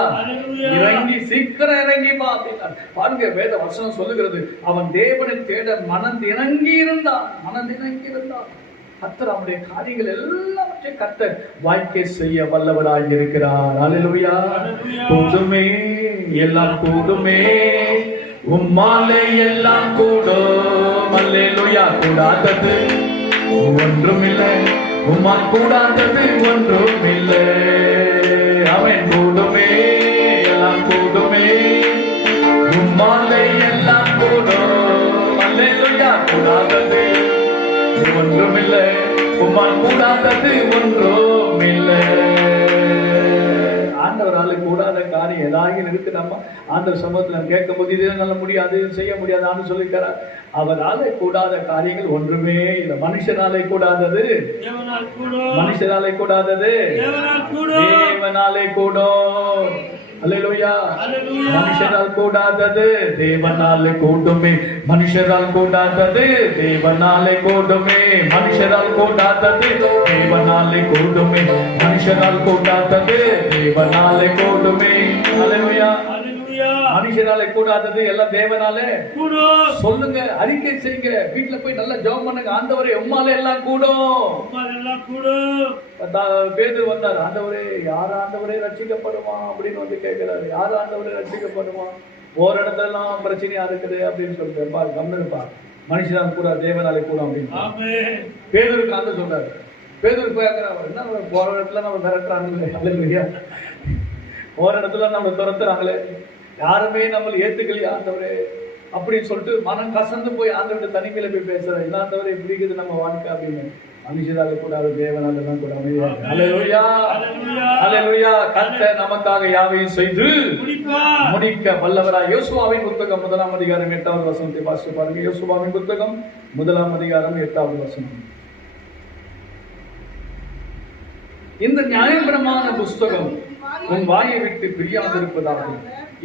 இறங்கி சீக்கிரம் இறங்கி வா அப்படின்னா பாருங்க, வேத வசனம் சொல்லுகிறது, அவன் தேவனை தேட மனதிணங்கி இருந்தான். கர்த்தர் அவனுடைய காரியங்கள் எல்லாவற்றையும் கர்த்தர் வாய்க்கை செய்ய வல்லவராய் இருக்கிறார். அல்லேலூயா. கூடுமே, எல்லாம் கூடுமே, உம்மாலே எல்லாம் கூடும். அல்லேலூயா. கூடாதது ஒன்றுமில்லை, உம்மால் கூடாதது ஒன்றுமில்லை. அவன் கூடுமே, எல்லாம் கூடுமே, உம்மாலே எல்லாம் கூடும். அல்லேலூயா. கூடாதது ஒன்றுமில்லை, உம்மால் கூடாதது ஒன்றுமில்லை. ஆண்டவரால கூடாத காரியம் ஏதாவது இருக்கு. நம்ம ஆண்டவர் சமூகத்துல கேட்கும் போது இது நல்ல முடியாது, செய்ய முடியாது சொல்லிட்டாரா. அவரால கூடாத காரியங்கள் ஒன்றுமே இல்லை. மனுஷனாலே கூடாதது மனுஷனாலே கூடாதது தேவனாலே கூடும். அல்லேலூயா. மனுஷரால் கூடாதது தேவனாலே கூடுமே, மனுஷரால் கூடாதது தேவனாலே கூடுமே, மனுஷரால் கூடாதது தேவனாலே கூடுமே, மனுஷரால் கூடாதது தேவனாலே கூடுமே. அல்லேலூயா. மனுஷனாலே கூடாதது எல்லாம் தேவனாலே கூடும். சொல்லுங்க, அறிக்கை செய்யுங்க, வீட்டுல போய் நல்லா ஜெபம் பண்ணுங்க. ஆண்டவரே உம்மாலே எல்லாம் கூடும். பேதுரு வந்தார், ஆண்டவரே யார் ஆண்டவரே ரட்சிக்கப்படுவான் அப்படின்னு வந்து கேட்கிறாரு. யார் ஆண்டவரே ரட்சிக்கப்படுவான்? ஒரு இடத்துல எல்லாம் பிரச்சனையா இருக்குது அப்படின்னு சொல்லிட்டு பாரு, கம்மிருப்பா. மனுஷனால கூட தேவனாலே கூட அப்படின்னு பேதுருக்கு ஆண்டு சொல்றாரு. பேதுரு போயாக்குறாரு, என்ன போற இடத்துல நம்ம மிரட்டுறாங்களே, அல்லேலூயா. போற இடத்துல நம்ம துரத்துறாங்களே, யாருமே நம்மளை ஏத்துக்கலையா ஆண்டவரே அப்படின்னு சொல்லிட்டு மனம் கசந்து போய் ஆண்டவர்கிட்ட தனிமையில போய் பேசுறேன். என்ன ஆண்டவரே இப்படி இருக்குது நம்ம வாழ்க்கை அப்படின்னு. மனுஷனால கூடாது தேவனால தான் கூட. அல்லேலூயா, அல்லேலூயா. கர்த்தர் நமக்காக யாவையும் செய்து முடிப்பார். முடிக்க வல்லவராய். யோசுவாவின் புத்தகம் 1ஆம் அதிகாரம் 8வது வசனத்தை வாசித்து பாருங்க. யோசுவாவின் புத்தகம் 1ஆம் அதிகாரம் 8வது வசனம். இந்த நியாயப்பிரமாண புஸ்தகம் உன் வாயை விட்டு பிரியாதிருப்பதாக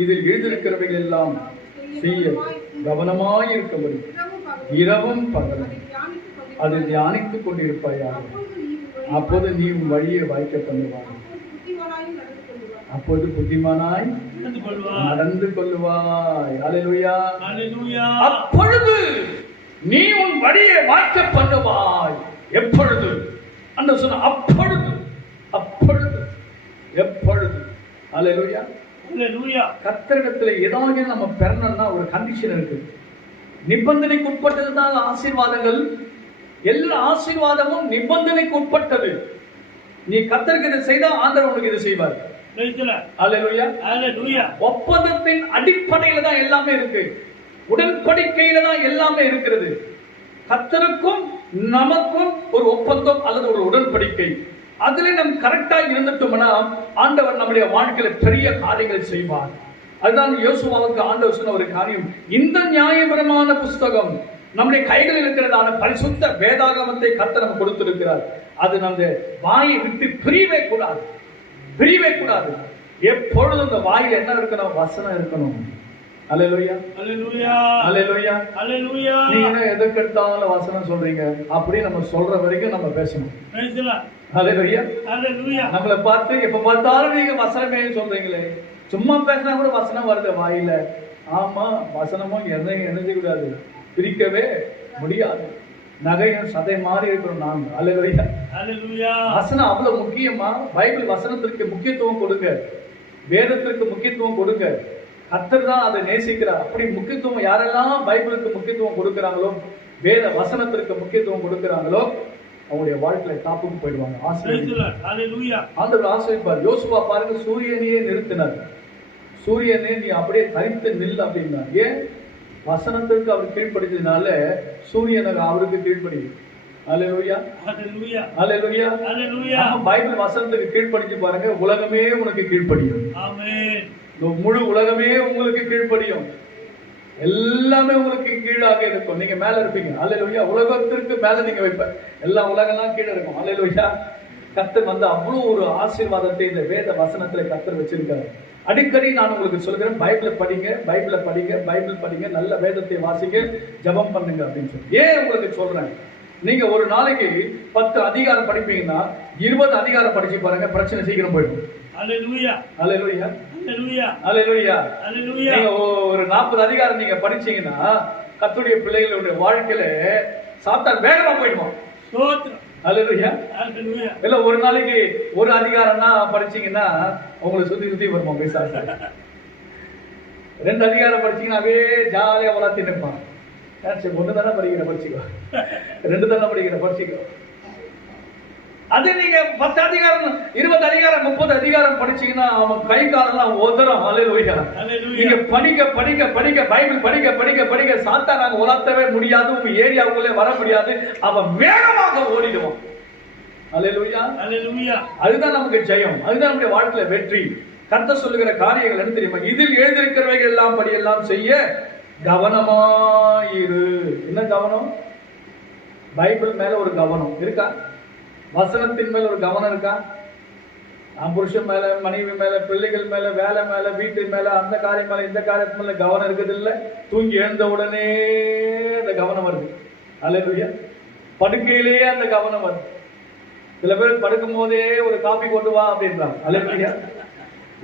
இதில் எழுதியிருக்கிறவைகள் எல்லாம் செய்ய கவனமாயிருக்கபடி இரவும் பகலும் அதை தியானித்துக் கொண்டிருப்பாயாக. அப்போது நீ உன் வழியை வாய்க்க பண்ணுவாய். அப்போது புத்திமானாய் நடந்து கொள்வாய். அல்லேலூயா. அப்பொழுது நீ உன் வழியை வாய்க்க பண்ணுவாய். எப்பொழுது அந்த சொன்ன அப்பொழுது, அப்பொழுது, எப்பொழுது. அல்லேலூயா. கர்த்தரிடத்துல ஏதாவது நம்ம பெறணும்னா ஒரு கண்டிஷன் இருக்கு. நிபந்தனைக்கு உட்பட்டதுதான் ஆசீர்வாதங்கள். எல்லா ஆசீர்வாதமும் நிபந்தனைக்கு உட்பட்டது. நீ கர்த்தருக்கு இதை செய்தா ஆண்டவர் உனக்கு இதை செய்வார். அல்லேலூயா. ஒப்பந்தத்தின் அடிப்படையில தான் எல்லாமே இருக்கு. உடன்படிக்கையில தான் எல்லாமே இருக்கிறது. கர்த்தருக்கும் நமக்கும் ஒரு ஒப்பந்தம் அல்லது ஒரு உடன்படிக்கை. அதுல நம்ம கரெக்டா இருந்துட்டோம்னா ஆண்டவர் நம்முடைய வாழ்க்கையில பெரிய காரியங்களை செய்வார். அதுதான் யோசுவாவுக்கு ஆண்டவர் சொன்ன ஒரு காரியம். இந்த நியாயப்பிரமாண புஸ்தகம் நம்முடைய கைகளில் இருக்கிறதான பரிசுத்த வேதாகமத்தை கர்த்தர் நமக்கு கொடுத்திருக்கிறார். அது நம்ம வாயை விட்டு பிரியவே கூடாது, பிரியவே கூடாது. எப்பொழுதும் இந்த வாயில என்ன இருக்கணும்? வசனம் இருக்கணும். அல்லேலூயா. அல்லேலூயா. அல்லேலூயா. அல்லேலூயா. நீங்க எதுக்கு எடுத்தாலும் வசனம் சொல்றீங்க, அப்படி நம்ம சொல்ற வரைக்கும் நம்ம பேசணும். அல்லேலூயா. அல்லேலூயா. நம்மளை பார்த்து எப்ப பார்த்தாலும் நீங்க வசனமே சொல்றீங்களே, சும்மா பேசினா கூட வசனம் வருது வாயில. ஆமா, வசனமும் என்ன கூடாது, பிரிக்கவே முடியாது. நகையும் சதை மாறி இருக்கிறோம் நாங்க. அல்லேலூயா. அல்லேலூயா. வசனம் அவ்வளவு முக்கியமா. பைபிள் வசனத்திற்கு முக்கியத்துவம் கொடுங்க, வேதத்திற்கு முக்கியத்துவம் கொடுங்க. கர்த்தர் தான் அதை நேசிக்கிறார். அப்படி முக்கியத்துவம் யாரெல்லாம் பைபிளுக்கு முக்கியத்துவம் கொடுக்கிறாங்களோ, வேத வசனத்திற்கு முக்கியத்துவம் கொடுக்கிறாங்களோ, அவங்களுடைய வாழ்க்கையில டாப்புக்கு போயிடுவாங்க. ஆண்டவர் ஆசீர்வதிப்பார். யோசுவா பாருங்க, சூரியனையே நிறுத்தினார். சூரியனே நீ அப்படியே தரித்து நில் அப்படின்னா. ஏன்? வசனத்திற்கு அவர் கீழ்ப்படிச்சதுனால சூரியனுக்கு அவருக்கு கீழ்ப்படியும். அல்லேலூயா. அல்லேலூயா. அல்லேலூயா. அல்லேலூயா. பைபிள் வசனத்துக்கு கீழ்ப்படிச்சு பாருங்க, உலகமே உனக்கு கீழ்ப்படியும். ஆமென். முழு உலகமே உங்களுக்கு கீழ்ப்படியும். எல்லாமே உங்களுக்கு கீழாக இருக்கும். நீங்க மேல இருப்பீங்க. அல்லேலூயா. உலகத்திற்கு மேல நீங்க வைப்ப, எல்லா உலகம்லாம் கீழே இருக்கும். அல்லேலூயா. கர்த்தர் வந்து அவ்வளவு ஒரு ஆசீர்வாதத்தை இந்த வேத வசனத்துல கர்த்தர் வச்சிருக்காரு. அடிக்கடி நான் உங்களுக்கு சொல்கிறேன், பைபிளை படிங்க, பைபிளை படிங்க, பைபிள் படிங்க, நல்ல வேதத்தை வாசிங்க, ஜெபம் பண்ணுங்க அப்படின்னு சொல்லி. ஏன் உங்களுக்கு சொல்றேன்? நீங்க ஒரு நாளைக்கு 10 அதிகாரம் படிப்பீங்கன்னா 20 அதிகாரம் படிச்சு பாருங்க, பிரச்சனை சீக்கிரம் போயிடும். அல்லேலூயா. அல்லேலூயா. அல்லேலூயா. அல்லேலூயா. அல்லேலூயா. நீங்க ஒரு 40 அதிகாரம் நீங்க படிச்சீங்கன்னா கர்த்தருடைய பிள்ளைகளுடைய வாழ்க்கையில சாத்தான் வேகமா போயிடுவான். ஸ்தோத்திரம். அல்லேலூயா. அல்லேலூயா. இல்ல ஒரு நாளைக்கு ஒரு அதிகாரம்னா படிச்சீங்கன்னா உங்களுக்கு சுத்தி சுத்தி வருமா பேசாச. 2 அதிகாரம் படிச்சீங்கன்னாவே ஜாலியா வளர்த்தி நிற்பான். ஒண்ணு தானே படிக்கிற படிச்சுக்கோ, 2 தானே படிக்கிற படிச்சுக்கோ. அது நீங்க 10 அதிகாரம் 20 அதிகாரம் 30 அதிகாரம் படிச்சீங்கன்னா அவன் கை காலெல்லாம் உதறும். அல்லேலூயா. நீங்க படிக்க படிக்க படிக்க பைபிள் படிக்க படிக்க படிக்க சாத்தா நாங்க உலர்த்தவே முடியாது, உங்க ஏரியாவுக்குள்ளே வர முடியாது, அவன் வேகமாக ஓடிடுவான். அல்லேலூயா. அல்லேலூயா. அதுதான் நமக்கு ஜெயம், அதுதான் நம்முடைய வாழ்க்கையில வெற்றி. கர்த்தர் சொல்லுகிற காரியங்கள் என்ன தெரியுமா? இதில் எழுதியிருக்கிறவைகள் எல்லாம் படி எல்லாம் செய்ய கவனமாயிரு. என்ன கவனம்? பைபிள் மேல ஒரு கவனம் இருக்கா? வசனத்தின் மேல ஒரு கவனம் இருக்கா? புருஷன் மேல, மனைவி மேல, பிள்ளைகள் மேல, வேலை மேல, வீட்டு மேல, அந்த காரியம் மேல, இந்த காரியத்து மேல கவனம் இருக்குது இல்ல? தூங்கி எழுந்த உடனே அந்த கவனம் வருது. அல்லேலூயா. படுக்கையிலேயே அந்த கவனம் வருது. சில பேர் படுக்கும் போதே ஒரு காபி கொண்டு வா அப்படின்றாங்க. அல்லேலூயா.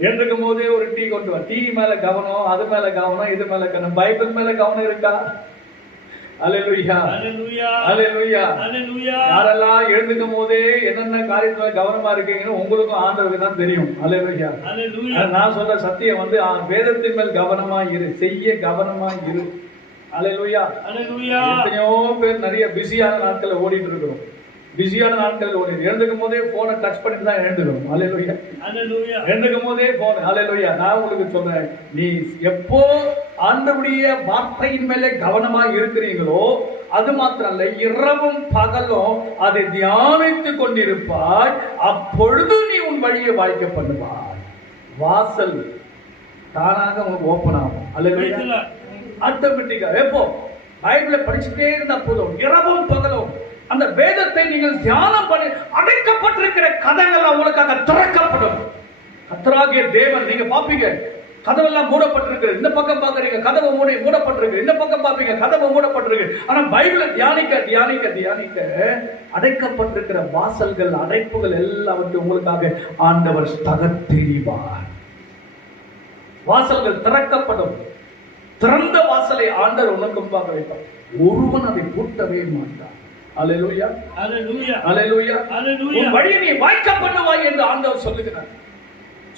எழுந்திருக்கும் போதே ஒரு டீ கொண்டு வா. டீ மேல கவனம், அது மேல கவனம், இது மேல கவனம். பைபிள் மேல கவனம் இருக்கா? அல்லேலூயா. அல்லேலூயா. அல்லேலூயா. அல்லேலூயா. யாரெல்லாம் எழுந்துக்கும் போதே என்னென்ன காரியத்துல கவனமா இருக்கீங்கன்னு உங்களுக்கும் ஆண்டவருக்கு தான் தெரியும். அல்லேலூயா. அல்லேலூயா. நான் சொல்ற சத்தியம் வந்து வேதத்தின் மேல் கவனமா இரு, செய்ய கவனமா இரு. அல்லேலூயா. அல்லேலூயா. எத்தனையோ பேர் நிறைய பிஸியான நாட்கள்ல ஓடிட்டு இருக்கிறோம். பிஸியான நாட்கள் ஓடி எழுந்துக்கும் போதே போனை டச் பண்ணிட்டு தான் எழுந்துக்கணும். அல்லேலூயா. அல்லேலூயா. எழுந்துக்கும் போதே போன். அல்லேலூயா. நான் உங்களுக்கு சொல்றேன், நீ எப்போ ஆண்டவருடைய வார்த்தையின் மேலே கவனமா இருக்கிறீங்களோ அது மாத்திரம் அல்ல, இரவும் பகலும் அதை தியானித்துக் கொண்டிருப்பாய். அப்பொழுது நீ உன் வழியை வாய்க்க பண்ணுவார். வாசல் தானாக உங்களுக்கு ஓபன் ஆகும். அல்லேலூயா. ஆட்டோமேட்டிக்கா. எப்போ பைபிளை படிச்சுட்டே இருந்தா போதும், இரவும் பகலும் அந்த வேதத்தை நீங்கள் தியானம் பண்ணி அடைக்கப்பட்டிருக்கிற கதங்கள் உங்களுக்காக திறக்கப்படும். கர்த்தராகிய தேவன், நீங்க பாப்பீங்க கதவெல்லாம் மூடப்பட்டிருக்கு, இந்த பக்கம் பாக்குறீங்க கதவு மூடப்பட்டிருக்கு, இந்த பக்கம் பாப்பீங்க கதவு மூடப்பட்டிருக்கு. ஆனா பைபிளை தியானிக்க தியானிக்க தியானிக்க அடைக்கப்பட்டிருக்கிற வாசல்கள், அடைப்புகள் எல்லாவற்றையும் உங்களுக்காக ஆண்டவர் தகர்த்தெறிவார். வாசல்கள் திறக்கப்படும். திறந்த வாசலை ஆண்டவர் உனக்கு முன்பாக வைப்பார். ஒருவன் அதை பூட்டவே மாட்டார். அல்லேலூயா, அல்லேலூயா, அல்லேலூயா. அல்லேலூயா. உன் வழியை நீ வாய்க்க பண்ணுவாய் என்று ஆண்டவர் சொல்லுகிறார்.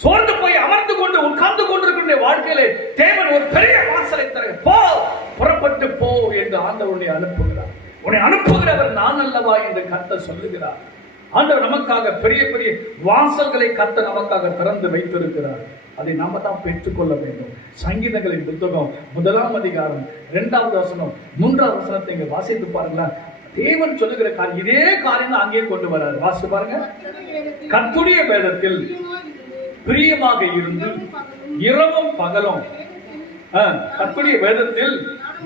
சோர்ந்து போய் அமர்ந்து கொண்டு உட்கார்ந்து கொண்டிருக்கிற வாழ்க்கையிலே தேவன் ஒரு பெரிய வாசலை தர, போ, புறப்பட்டு போ என்று ஆண்டவர் உன்னை அனுப்புகிறார். உன்னை அனுப்புகிறவர் நான் அல்லவா என்று கர்த்தர் சொல்லுகிறார். ஆண்டவர் நமக்காக பெரிய பெரிய வாசல்களை கர்த்தர் நமக்காக திறந்து வைத்திருக்கிறார். அதை நாம தான் பெற்றுக்கொள்ள வேண்டும். சங்கீதங்களின் புத்தகம் 1ஆம் அதிகாரம் 2வது வசனம் 3வது வசனத்தை இங்க வாசித்து பாருங்களா. தேவன் சொல்லுகிற காரியம் இதே காரியம் தான் அங்கேயே கொண்டு வராரு. வாசித்து பாருங்க. கர்த்தருடைய வேதத்தில் பிரியமாக இருந்து இரவும் பகலும் கர்த்தருடைய வேதத்தில்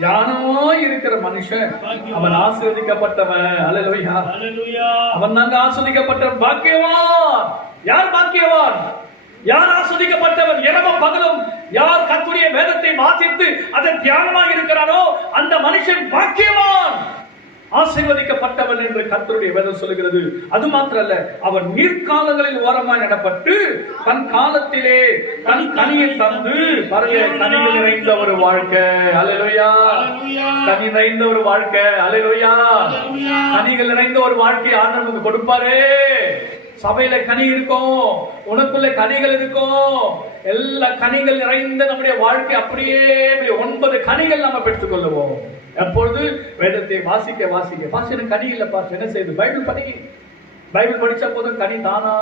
ஞானமாய் இருக்கிற மனுஷன் அவன் ஆசீர்வதிக்கப்பட்டவன். அல்லேலூயா, அல்லேலூயா. அவன் நாங்க ஆசீர்வதிக்கப்பட்டவன். பாக்கியவான். யார் பாக்கியவான்? யார் ஆஸ்வதிக்கப்பட்டவன்? இரவும் பகலும் யார் கர்த்தருடைய வேதத்தை வாசித்து அதன் தியானமாக இருக்கிறானோ அந்த மனுஷன் பாக்கியவான், ஆசீர்வதிக்கப்பட்டவன் என்று கர்த்தருடைய வேதம் சொல்லுகிறது. அது மாத்திரல்ல, அவன் நீர்க்காலங்களில் ஓரமாய் நடப்பட்டு தன் காலத்திலே தன் கனியை தந்து பாருங்க, கனிகள் நிறைந்த ஒரு வாழ்க்கை. அல்லேலூயா, கனி நிறைந்த ஒரு வாழ்க்கை. அல்லேலூயா, கனிகள் நிறைந்த ஒரு வாழ்க்கை ஆண்டவருக்கு கொடுப்பாரே. சபையில கனி இருக்கும், உனக்குள்ள கனிகள் இருக்கும். எல்லா கனிகள் நிறைந்த நம்முடைய வாழ்க்கை அப்படியே 9 கனிகள் நம்ம பெற்றுக் கொள்ளுவோம். எப்பொழுது வேதத்தை வாசிக்க வாசிக்க பாசன கனி இல்ல பாச என்ன செய்யுது? பைபிள் படி. பைபிள் படிச்ச போதும் கனி தானா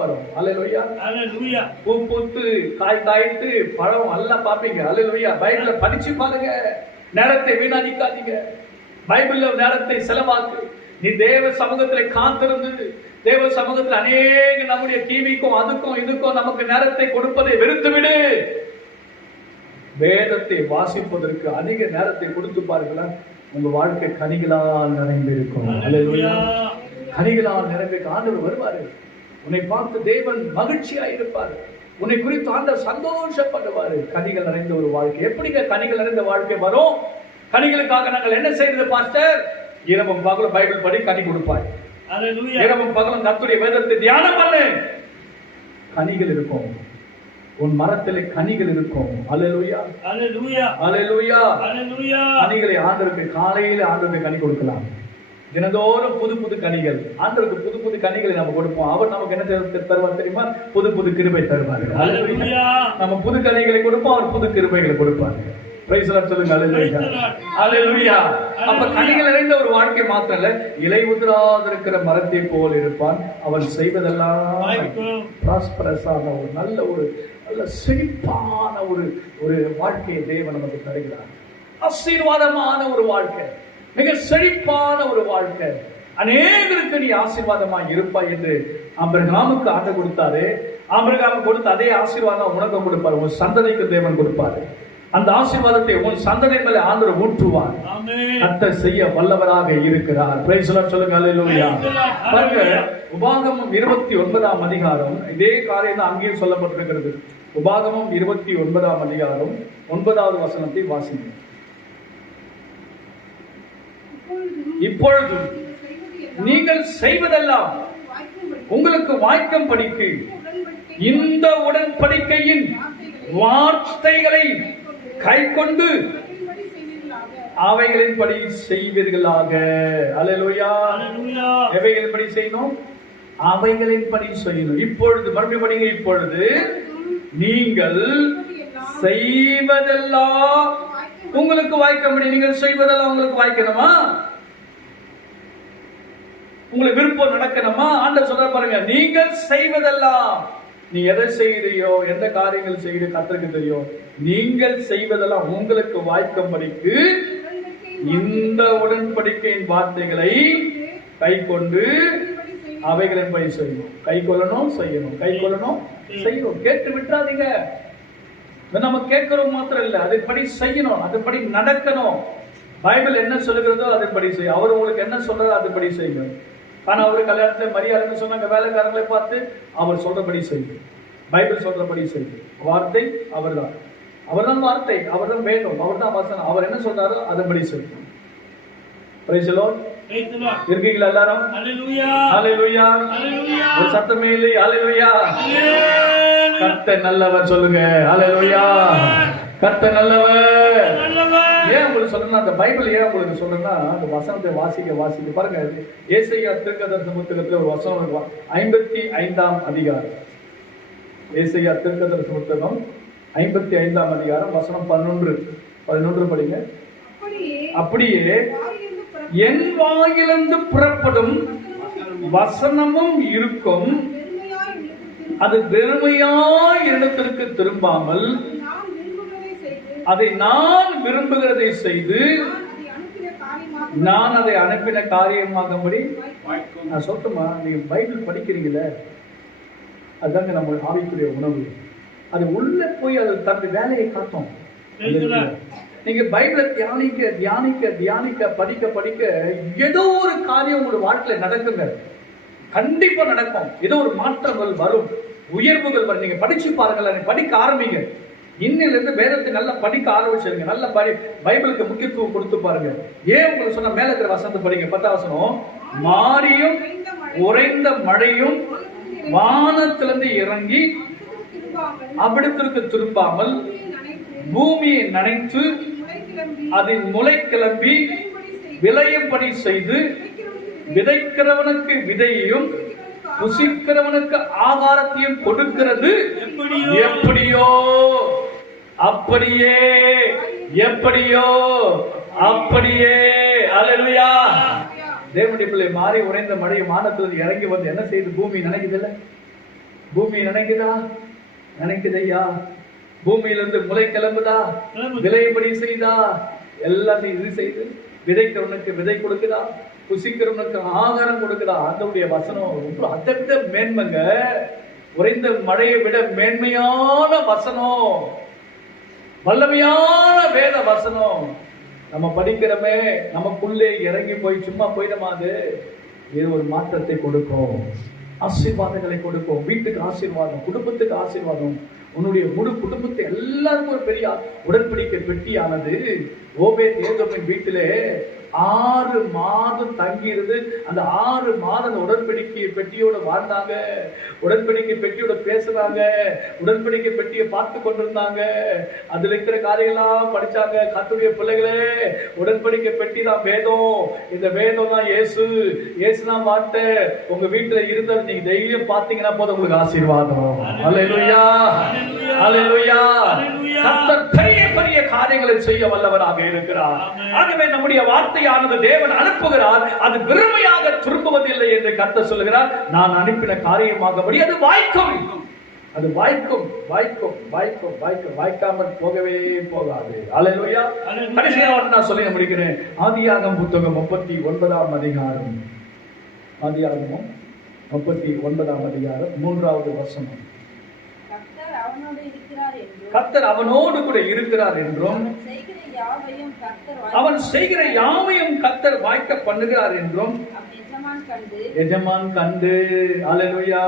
வரும். அல்லேலூயா, அல்லேலூயா. பூ பூத்து காய் காய்த்து பழம் எல்லாம் பாப்பீங்க. அல்லேலூயா. பைபிளை படிச்சு பாருங்க. நேரத்தை வீணாதிக்காதீங்க. பைபிள்ல நேரத்தை செலவாக்கு. நீ தேவ சமூகத்திலே காத்திருந்து தேவ சமூகத்தில் அநேக நம்முடைய டிவிக்கும் அதுக்கும் இதுக்கும் நமக்கு நேரத்தை கொடுப்பதை வெறுத்து விடு. வேதத்தை வாசிப்பதற்கு அதிக நேரத்தை கொடுத்து பாருங்களா, உங்க வாழ்க்கை கனிகளால் நிறைந்திருக்கும். அல்லேலூயா. கனிகளால் நிறைந்திருக்க ஆண்டவர் வருவாரு. உன்னை பார்த்து தேவன் மகிழ்ச்சியா இருப்பாரு. உன்னை குறித்து ஆண்டவர் சந்தோஷப்படுவாரு. கனிகள் நிறைந்த ஒரு வாழ்க்கை. எப்படிங்க கனிகள் நிறைந்த வாழ்க்கை வரும்? கனிகளுக்காக நாங்கள் என்ன செய்யறது பாஸ்டர்? இரவும் பகலும் பைபிள் படி கனி கொடுப்பாய். இரவும் பகலும் கர்த்தருடைய வேதத்தை தியானம் பண்ணு. கனிகள் இருக்கும். உன் மரத்திலே கனிகள் இருக்கும். அல்லேலூயா, அல்லேலூயா, அல்லேலூயா, அல்லேலூயா. கனிகளை ஆண்டவருக்கு காலையில ஆண்டவருக்கு கனி கொடுக்கலாம். தினந்தோறும் புது புது கனிகள் ஆண்டவருக்கு புது புது கனிகளை நம்ம கொடுப்போம். அவர் நமக்கு என்ன தருவார் தெரியுமா? புது புது கிருபை தருவார். அல்லேலூயா. நம்ம புது கனிகளை கொடுப்போம், அவர் புது கிருபைகளை கொடுப்பார். பிரைஸ் தி லார்ட் சொல்லுங்க. அல்லேலூயா, அல்லேலூயா. அப்ப கனிகள் நிறைந்த ஒரு வாழ்க்கை மாத்திரம் இல்ல, இலை உதிராதிருக்கிற மரத்தை போல் இருப்பான். அவன் செய்வதெல்லாம் பிராஸ்பரஸான ஒரு நல்ல செழிப்பான ஒரு வாழ்க்கையை தேவன் நமக்கு தருகிறார். ஆசீர்வாதமான ஒரு வாழ்க்கை, மிக செழிப்பான ஒரு வாழ்க்கை. அநேகருக்கு நீ ஆசீர்வாதமாக இருப்பாய் என்று ஆபிரகாமுக்கு ஆண்டவர் கொடுத்தாரு. ஆபிரகாமுக்கு கொடுத்த அதே ஆசீர்வாதம் உனக்கு கொடுப்பார். உன் சந்ததிக்கு தேவன் கொடுப்பாரு. அந்த ஆசீர்வாதத்தை உன் சந்ததி மேலே ஆண்டவர் ஊற்றுவார். கர்த்தர் செய்ய வல்லவராக இருக்கிறார். பிரைஸ் தி லார்ட் சொல்லுங்க. அல்லேலூயா. பாருங்க, உபாகமம் 29ஆம் அதிகாரம் இதே காரியம் தான் அங்கேயும் சொல்லப்பட்டிருக்கிறது. உபாகமம் 29ஆம் அதிகாரம் 9வது வசனத்தை வாசிங்க. இப்பொழுது நீங்கள் செய்வதெல்லாம் உங்களுக்கு வாய்க்கும் படிக்கு இந்த உடன்படிக்கையின் வார்த்தைகளை கை கொண்டு அவைகளின்படி செய்வீர்களாக. அல்லேலூயா. எவைகளின்படி செய்யணும்? அவைகளின்படி செய்யணும். இப்பொழுது மறுபடியும் படிங்க. இப்பொழுது நீங்கள் செய்வதெல்லாம் உங்களுக்கு வாய்க்கும்படி. நீங்கள் செய்வதெல்லாம் உங்களுக்கு வாய்க்கணுமா? உங்களுக்கு விருப்பம் நடக்கணுமா? ஆண்டவர் சொல்ற பாருங்க, நீங்கள் செய்வதெல்லாம். நீ எதை செய்யறியோ, எந்த காரியங்கள் செய்ய கர்த்தருக்கு தெரியும். நீங்கள் செய்வதெல்லாம் உங்களுக்கு வாய்க்கும்படிக்கு இந்த உடன்படிக்கையின் வார்த்தைகளை கை கொண்டு அவைகளின்படி செய்யணும். கை கொள்ளணும், செய்யணும். கை கொள்ளணும், செய்யணும். கேட்டு விட்டுறாதீங்க. நம்ம கேட்கிறோம் மாத்திரம் இல்ல, அதன்படி செய்யணும், அதன்படி நடக்கணும். பைபிள் என்ன சொல்லுகிறதோ அதன்படி செய்யும். அவர் உங்களுக்கு என்ன சொல்றதோ அதன்படி செய்யும். ஆனா அவரு கல்யாணத்துல மரியாதைன்னு சொன்னாங்க, வேலைக்காரங்களை பார்த்து அவர் சொல்றபடி செய்யும். பைபிள் சொல்றபடி செய்யும். வார்த்தை அவர்தான், அவர்தான் வார்த்தை, அவர்தான் வேணும், அவர்தான் வசனம். அவர் என்ன சொல்றாரோ அதன்படி செய்யும். Praise the Lord. இருக்கீங்களா எல்லாரும்? ஹalleluya, ஹalleluya, ஹalleluya. ஒரு சத்தமே இல்லை. ஹalleluya. கர்த்தர் நல்லவர் சொல்லுங்க. ஹalleluya. கர்த்தர் நல்லவர். ஏன் உங்களுக்கு சொல்றேன்னா, அந்த பைபிள் ஏன் உங்களுக்கு சொல்றேன்னா, அந்த வசனத்தை வாசிக்க பாருங்க. ஏசாயா தீர்க்கதரிசன புத்தகத்துல ஒரு வசனம் இருக்கு, 55ஆம் அதிகாரம். ஏசாயா தீர்க்கதரிசன புத்தகம் 55ஆம் அதிகாரம் வசனம் 11 படிங்க. அப்படியே என் வாயிலிருந்து புறப்படும் வசனமும் இருக்கும், அது வெறுமையாய் இடத்திற்கு திரும்பாமல் அதை நான் விரும்புகிறதை செய்து நான் அதை அனுப்பின காரியமாகும்படி. நான் சொல்லட்டுமா, நீங்க பைபிள் படிக்கிறீங்களே, அதுதாங்க நம்ம ஆவிக்குரிய உணவு. அது உள்ள போய் அது தன் வேலையை காட்டும். நீங்க பைபிளை தியானிக்க தியானிக்க தியானிக்க படிக்க படிக்க ஏதோ ஒரு காரியம் உங்க வாழ்க்கையில நடக்குங்க. கண்டிப்பா நடக்கும். ஏதோ ஒரு மாற்றங்கள் வரும், உயர்வுகள் வரும். நீங்க படிச்சு பாருங்களேன், படிக்க ஆரம்பிங்க. இன்னில இருந்து வேதத்தை நல்லா படிக்க ஆரம்பிச்சிருங்க. நல்ல பைபிளுக்கு முக்கியத்துவம் கொடுத்து பாருங்க. ஏன் உங்களுக்கு சொன்ன மேல இருக்கிற வசனத்தை படிங்க. 10ஆம் வசனம், மாரியும் உறைந்த மழையும் வானத்திலிருந்து இறங்கி அவ்விடத்திற்கு திரும்பாமல் பூமியை நனைத்து அதில் முளை கிளம்பி விளையும்படி செய்து விதைக்கிறவனுக்கு விதையையும் புசிக்கிறவனுக்கு ஆகாரத்தையும் கொடுக்கிறது எப்படியோ அப்படியே, எப்படியோ அப்படியே. அல்லேலூயா. தேவனுடைய பிள்ளை, மாறி உறைந்த மழை வானத்திலிருந்து இறங்கி வந்து என்ன செய்து பூமி நினைக்குதுல்ல? பூமி நினைக்குதா? நினைக்குதையா? பூமியிலிருந்து முளை கிளம்புதா? விளையும்படி செய்தா? எல்லாத்தையும் இது செய்து விதைக்கிறவனுக்கு விதை கொடுக்குதா, புசிக்கிறவனுக்கு ஆகாரம் கொடுக்குதா. அதனுடைய வசனம் ரொம்ப அதை விட மேன்மைங்க. உறைந்த மழையை விட மேன்மையான வசனம், வல்லமையான வேத வசனம். நம்ம படிக்கிறோமே, நமக்குள்ளே இறங்கி போய் சும்மா போயிடமாது. இது ஒரு மாற்றத்தை கொடுக்கும், ஆசீர்வாதங்களை கொடுக்கும். வீட்டுக்கு ஆசீர்வாதம், குடும்பத்துக்கு ஆசீர்வாதம். உன்னுடைய முழு குடும்பத்தை எல்லாருக்கும் ஒரு பெரிய உடன்படிக்கை பெட்டியானது ஓபேத் ஏதோமின் வீட்டிலே 6 மாதம் தங்கியிருந்து அந்த 6 மாதம் உடன்படிக்கை பெட்டியோட வாழ்ந்தாங்க. உடன்படிக்கை பெட்டியோட பேசுறாங்க, உடன்படிக்கை பெட்டியை பார்த்து கொண்டிருந்தாங்க. அதுல இருக்கிற காரியெல்லாம் படிச்சாங்க. கர்த்தருடைய பிள்ளைகளே, உடன்படிக்கை பெட்டி தான் வேதம். இந்த வேதம் தான் இயேசு. இயேசுதான் வார்த்தை. உங்க வீட்டுல இருந்தது நீங்க டெய்லியும் பாத்தீங்கன்னா போதும், உங்களுக்கு ஆசீர்வாதம். அல்லேலூயா, அல்லேலூயா. கர்த்தர் பெரிய பெரிய காரியங்களை செய்ய வல்லவராக இருக்கிறார். ஆகவே நம்முடைய வார்த்தையானது தேவன் அனுப்புகிறார், அது வெறுமையாக திரும்புவதில்லை என்று கர்த்தர் சொல்லுகிறார். நான் அனுப்பின காரியமாகபடி அது வாய்க்கும், அது வாய்க்கும், வாய்க்கும், வாய்க்கும், வாய்க்கும், வாய்க்காமல் போகவே போகாது. அல்லேலூயா. கடைசியாக நான் சொல்லி முடிக்கிறேன். ஆதியாகமம் புத்தகம் 39ஆம் அதிகாரம். ஆதியாகமம் 39ஆம் அதிகாரம் 3வது வசனம். கர்த்தர் அவனோடு கூட இருக்கிறார் என்றும் அவன் செய்கிற யாவையும் கர்த்தர் வாய்க்க பண்ணுகிறார் என்றும் எஜமான் கண்டு. அல்லேலூயா.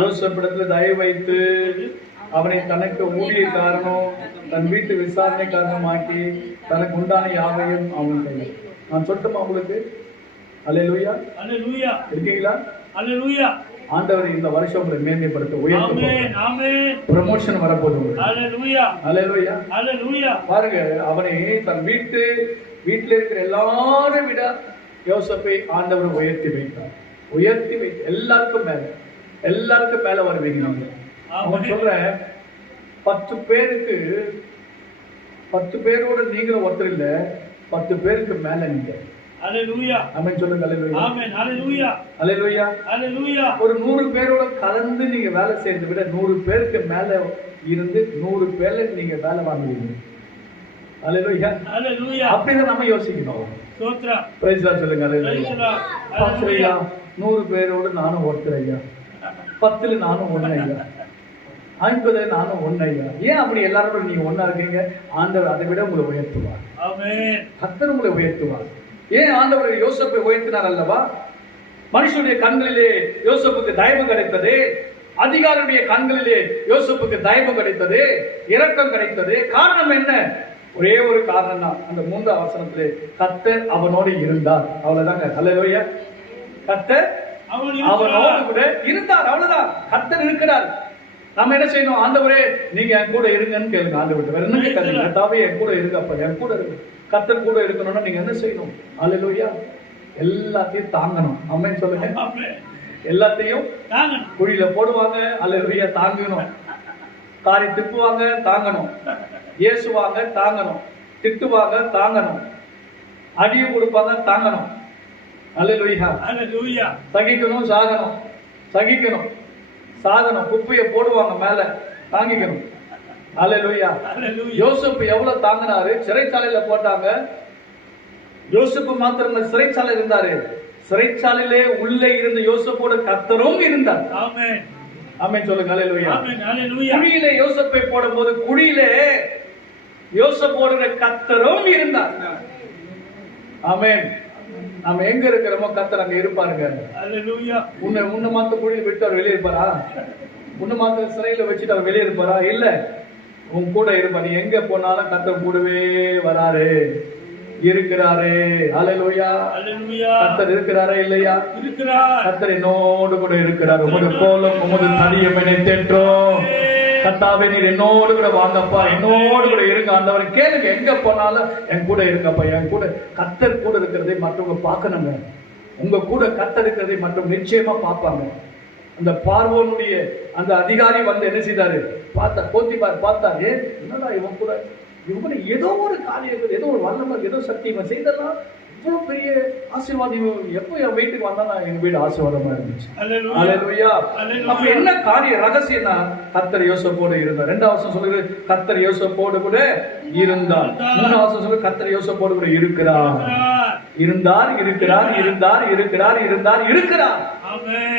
யோசேப்பிடத்தில் தயவு வைத்து அவனை தனக்கு ஊழியக்காரனும் தன் வீட்டு விசாரணை காரணமாக்கி தனக்கு உண்டான யாவையும் அவன் கையில். நான் சொல்லட்டுமா உங்களுக்கு? அல்லேலூயா. அல்லேலூயா. இருக்கீங்களா? அல்லேலூயா. ஆண்டவர் இந்த வருஷம் உங்களை மேன்மைப்படுத்த உயர்த்த, ப்ரமோஷன் வரப்போகுது. அல்லேலூயா, அல்லேலூயா, அல்லேலூயா. பாருங்க, அவனை தன் வீட்டில் இருக்கிற எல்லாரும் விட யோசேப்பை ஆண்டவர் உயர்த்தி வைத்தார். உயர்த்தி வைத்து எல்லாருக்கும் மேல வருவீங்க. அவன் சொல்றேன், 10 பேருக்கு 10 பேரோட நீங்களும் ஒருத்தர் இல்ல, 10 பேருக்கு மேல நீங்க. அல்லேலூயா. ஆமென் சொல்லுங்க. அல்லேலூயா. ஆமென். அல்லேலூயா. அல்லேலூயா. அல்லேலூயா. ஒரு 100 பேரோட கலந்து நீங்க வேலை செய்யறதை விட 100 பேருக்கு மேல இருந்து 100 பேர்ல நீங்க வேலை வாங்குவீங்க. அல்லேலூயா. அல்லேலூயா. அப்படிதான் நம்ம யோசிக்கணும். ஸ்தோத்திரம். பிரைஸ் தி லார்ட் சொல்லுங்க. அல்லேலூயா. 100 பேரோடு நானும் ஒருத்தர் ஐயா, 10ல் நானும் ஒண்ணு ஐயா, 50 நானும் ஒண்ணு ஐயா. ஏன் அப்படி எல்லாரோட நீங்க ஒண்ணா இருக்கீங்க? ஆண்டவர் அதை விட உங்களை உயர்த்துவார். ஆமென். கர்த்தர் உங்களை உயர்த்துவார். ஏன் ஆண்டவர் யோசேப்பை உயர்த்தினார் அல்லவா? மனுஷனுடைய கண்களிலே யோசேப்புக்கு தயவு கிடைத்தது, அதிகாரியுடைய கண்களிலே யோசேப்புக்கு தயவு கிடைத்தது, இரக்கம் கிடைத்தது. காரணம் என்ன? ஒரே ஒரு காரணம் தான். அந்த 3ஆம் வசனத்திலே கர்த்தர் அவனோடு இருந்தார். அவ்வளவுதாங்க. ஹல்லேலூயா. கர்த்தர் அவனோடு கூட இருந்தார். அவ்வளவுதான். கர்த்தர் இருக்கிறார். நம்ம என்ன செய்யணும்? ஆண்டவரே நீங்க என் கூட இருங்கன்னு கேளுங்க. ஆண்டவரே வேற என்ன கேட்காதீங்க. கர்த்தாவே என் கூட இருங்க, அப்ப என் கூட இருக்கு. கர்த்தர் கூட இருக்கணும்னா நீங்க என்ன செய்யணும்? ஹல்லேலூயா. எல்லாத்தையும் தாங்கணும். ஆமென் சொல்லுங்க. எல்லாத்தையும் குழியில போடுவாங்க, ஹல்லேலூயா, தாங்கணும். காரி திப்புவாங்க, தாங்கணும். ஏசுவாங்க, தாங்கணும். திட்டுவாங்க, தாங்கணும். அடியை கொடுப்பாங்க, தாங்கணும். ஹல்லேலூயா. ஹல்லேலூயா. சகிக்கணும், சாகணும். சகிக்கணும், சாகணும். குப்பையை போடுவாங்க மேல, தாங்கிக்கணும். ஹல்லேலூயா. யோசேப்பு எவ்வளவு தாங்கினாரு? சிறைச்சாலையில போட்டாங்க. யோசேப்பு மாத்திரம் சிறைச்சாலையில் இருந்தாரு. சிறைச்சாலையிலே உள்ளே இருந்த யோசேப்போட கர்த்தரும் இருந்தார். ஆமென். ஆமென் சொல்லுங்க. ஹல்லேலூயா. ஆமென். ஹல்லேலூயா. குழியிலே யோசேப்பை போடும்போது குழியிலே யோசேப்போட கர்த்தரும் இருந்தார். ஆமென். நாம எங்க இருக்கிறோமோ கர்த்தர் அங்க இருப்பாருங்க. ஹல்லேலூயா. உன்னை மாத்த குழியில் விட்டு அவர் வெளியே இருப்பாரா? உன்னை மாத்த சிறையில வச்சுட்டு அவர் வெளியே இருப்பாரா? இல்ல, உன் கூட இருப்பார். நீ எங்க போனாலும் கர்த்தர் கூடவே வராரு, இருக்கிறாரு. ஹல்லேலூயா. ஹல்லேலூயா. கர்த்தர் இருக்கிறாரா இல்லையா? இருக்கிறார். கர்த்தர் என்னோடு கூட இருக்கிறார். உமது கோலும் உமது தடியும் என்னை தேற்றும். கர்த்தாவே நீர் என்னோடு கூட வாங்கப்பா, என்னோடு கூட இருங்க. ஆண்டவரை கேளுங்க. எங்க போனாலும் என் கூட இருங்கப்பா. என் கூட கர்த்தர் கூட இருக்கிறதை மற்றவங்க பார்க்கணுங்க. உங்க கூட கர்த்தர் இருக்கிறதை மற்றும் நிச்சயமா பார்ப்பாங்க. அந்த பார்வோனுடைய அந்த அதிகாரி வந்து என்ன செய்தாரு? பார்த்தா, போத்திபார் பார்த்தாரு, என்னடா இவன் கூட ஏதோ ஒரு காரியம், ஏதோ ஒரு வல்லமை, ஏதோ சக்தி இவன் செய்தெல்லாம் இவ்வளவு பெரிய ஆசீர்வாதம். எப்போ என் வீட்டுக்கு வந்தா எங்க வீடு ஆசீர்வாதமா இருந்துச்சு. ஹல்லேலூயா. அப்ப என்ன காரியம் ரகசியம்னா கர்த்தர் யோசேப்போடு இருந்தார். 2ஆம் வசனம் சொல்லுது கர்த்தர் யோசேப்போடு கூட இருந்தார். 3ஆம் வசனம் சொல்லுது கர்த்தர் யோசேப்போடு கூட இருக்கிறார். இருந்தார், இருக்கிறார், இருந்தார், இருக்கிறார், இருந்தார், இருக்கிறார்.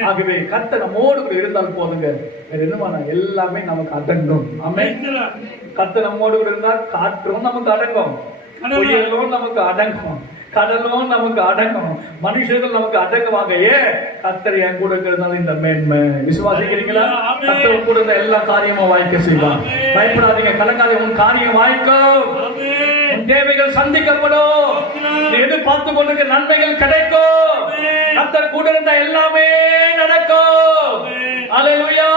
ஆகவே கர்த்தர் நம்மோடு கூட இருந்தால் போதுங்க. வேற என்னமா எல்லாமே நமக்கு அடங்கும். ஆமென். கர்த்தர் நம்மோடு கூட இருந்தால் காற்றும் நமக்கு அடங்கும், புயலும் நமக்கு அடங்கும், கடலும் நமக்கு அடங்கும், மனுஷர்கள் நமக்கு அடங்குவாங்க. கர்த்தர் என் கூட இருக்கிறதுனால இந்த மேன்மை. விசுவாசிக்கிறீங்களா? கர்த்தர் கூட இருந்த எல்லா காரியமும் வாய்க்க செய்வார். பயப்படாதீங்க, கலங்காதீங்க. உன் காரியம் வாய்க்கும், உன் தேவைகள் சந்திக்கப்படும், நீ எதிர்பார்த்து கொண்டிருக்கிற நன்மைகள் கிடைக்கும். கர்த்தர் கூட இருந்த எல்லாமே நடக்கும். ஹல்லேலூயா.